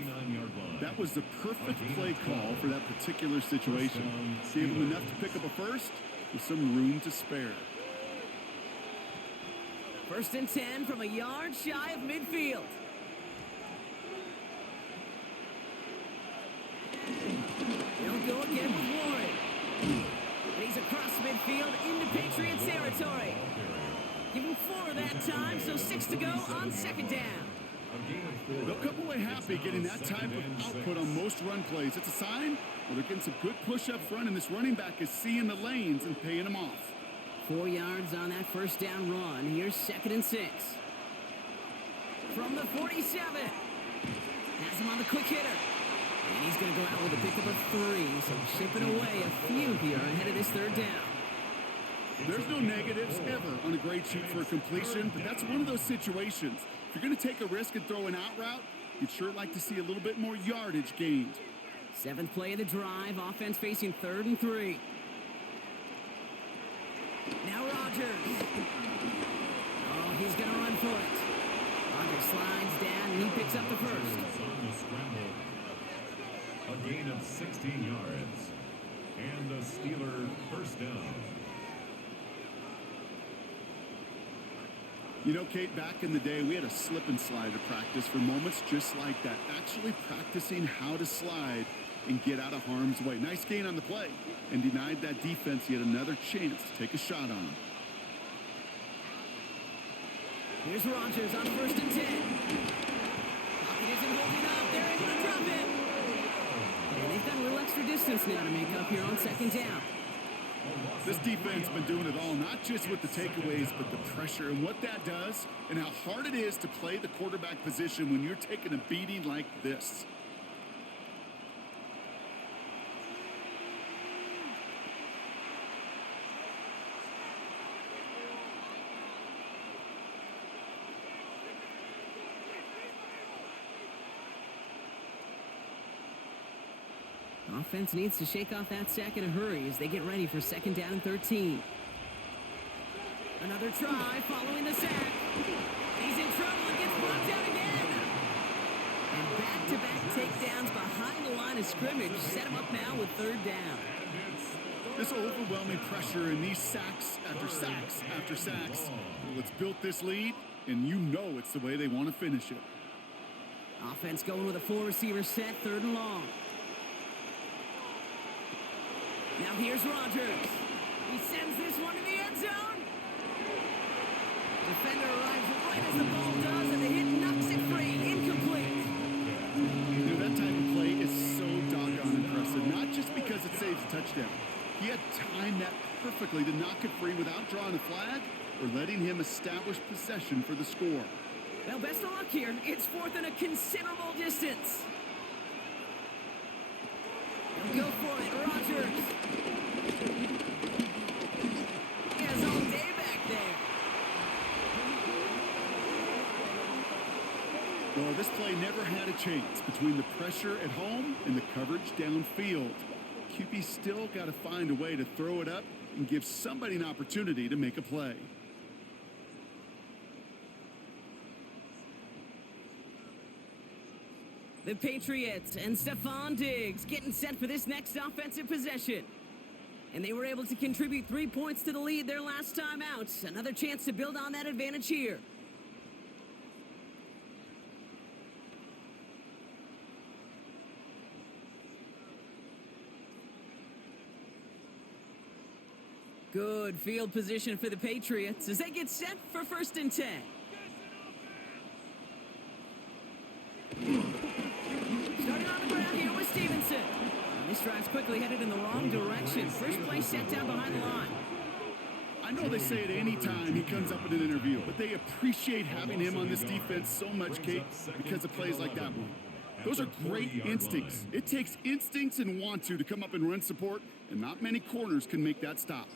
That was the perfect play call for that particular situation. Gave him enough to pick up a 1st with some room to spare. 1st and 10 from a yard shy of midfield. They'll go again with Warren. And he's across midfield into Patriots territory. Give him 4 that time, so 6 to go on 2nd down. They'll come away happy getting that type of output on most run plays. It's a sign where they're getting some good push up front, and this running back is seeing the lanes and paying them off. 4 yards on that 1st down run. Here's 2nd and 6. From the 47. Has him on the quick hitter. And he's going to go out with a pickup of 3, so chipping away a few here ahead of this 3rd down. There's no negatives ever on a great shoot for a completion, but that's one of those situations. If you're going to take a risk and throw an out route, you'd sure like to see a little bit more yardage gained. 7th play of the drive, offense facing 3rd and 3. Now Rodgers. Oh, he's going to run for it. Rodgers slides down, and he picks up the 1st. A gain of 16 yards. And a Steeler 1st down. You know, Kate, back in the day, we had a slip and slide to practice for moments just like that. Actually practicing how to slide and get out of harm's way. Nice gain on the play, and denied that defense yet another chance to take a shot on him. Here's Rodgers on 1st and 10. Pocket isn't holding up. They're able to drop it. And they've got a little extra distance now to make up here on 2nd down. This defense has been doing it all, not just with the takeaways, but the pressure and what that does and how hard it is to play the quarterback position when you're taking a beating like this. Offense needs to shake off that sack in a hurry as they get ready for 2nd down and 13. Another try following the sack. He's in trouble and gets blocked out again. And back-to-back takedowns behind the line of scrimmage set him up now with 3rd down. This overwhelming pressure and these sacks after sacks after sacks. Well, it's built this lead and you know it's the way they want to finish it. Offense going with a 4-receiver set, 3rd and long. Now here's Rodgers. He sends this one to the end zone. Defender arrives right as the ball does, and the hit knocks it free. Incomplete. You know, that type of play is so doggone impressive, not just because it saves a touchdown. He had timed that perfectly to knock it free without drawing a flag or letting him establish possession for the score. Well, best of luck here. It's 4th and a considerable distance. He'll go for it. Rodgers. He has all day back there. Well, this play never had a chance between the pressure at home and the coverage downfield. QB still got to find a way to throw it up and give somebody an opportunity to make a play. The Patriots and Stephon Diggs getting set for this next offensive possession. And they were able to contribute 3 points to the lead their last time out. Another chance to build on that advantage here. Good field position for the Patriots as they get set for 1st and 10. Starting on the ground here with Stevenson. This drive's quickly headed in the wrong direction. First play set down behind the line. I know they say it any time he comes up in an interview, but they appreciate having him on this defense so much, Kate, because of plays like that one. Those are great instincts. It takes instincts and want to come up and run support, and not many corners can make that stop.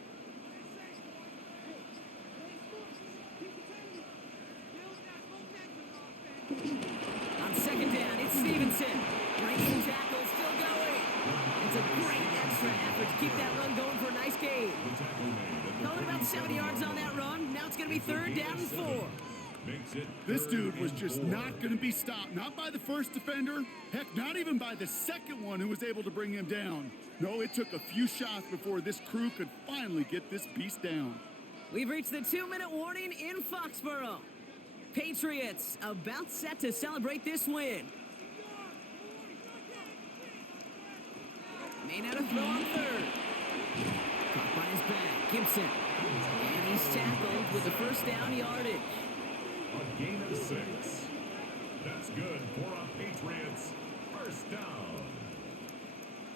On 2nd down, it's Stevenson. Breaking tackle, still going. It's a great extra effort to keep that run going for a nice gain. Going about 70 yards on that run. Now it's going to be 3rd down and 4. This dude was just not going to be stopped. Not by the first defender. Heck, not even by the second one who was able to bring him down. No, it took a few shots before this crew could finally get this beast down. We've reached the 2-minute warning in Foxborough. Patriots about set to celebrate this win. May not have thrown on 3rd. Caught by his back, Gibson. And he's tackled with the 1st down yardage. A gain of 6. That's good for a Patriots 1st down.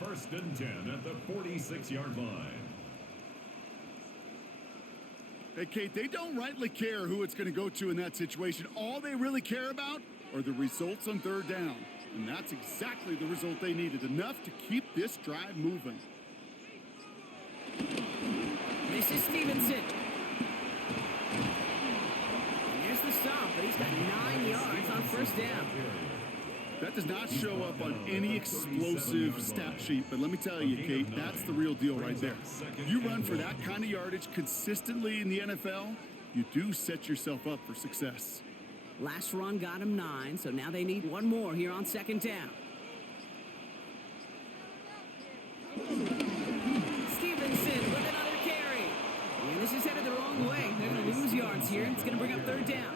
1st and 10 at the 46-yard line. Hey, Kate, they don't rightly care who it's going to go to in that situation. All they really care about are the results on 3rd down. And that's exactly the result they needed. Enough to keep this drive moving. This is Stevenson. And there's the stop, but he's got 9 yards on 1st down. That does not show up on any explosive stat sheet, but let me tell you, Kate, that's the real deal right there. You run for that kind of yardage consistently in the NFL, you do set yourself up for success. Last run got him 9, so now they need 1 more here on 2nd down. Stevenson with another carry. And this is headed the wrong way. They're going to lose yards here. It's going to bring up 3rd down.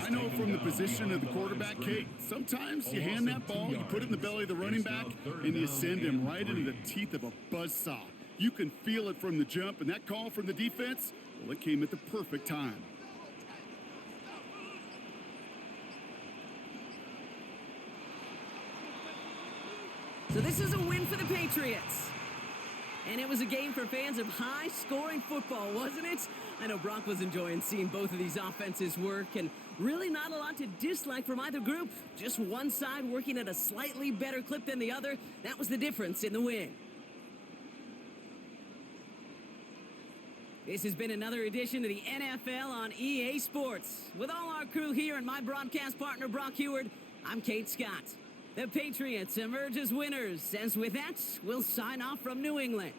I know from the position of the quarterback, Kate, sometimes you hand that ball, you put it in the belly of the running back, and you send him right into the teeth of a buzzsaw. You can feel it from the jump, and that call from the defense, well, it came at the perfect time. So this is a win for the Patriots. And it was a game for fans of high-scoring football, wasn't it? I know Brock was enjoying seeing both of these offenses work, and really not a lot to dislike from either group. Just one side working at a slightly better clip than the other. That was the difference in the win. This has been another edition of the NFL on EA Sports. With all our crew here and my broadcast partner, Brock Heward, I'm Kate Scott. The Patriots emerge as winners, as with that, we'll sign off from New England.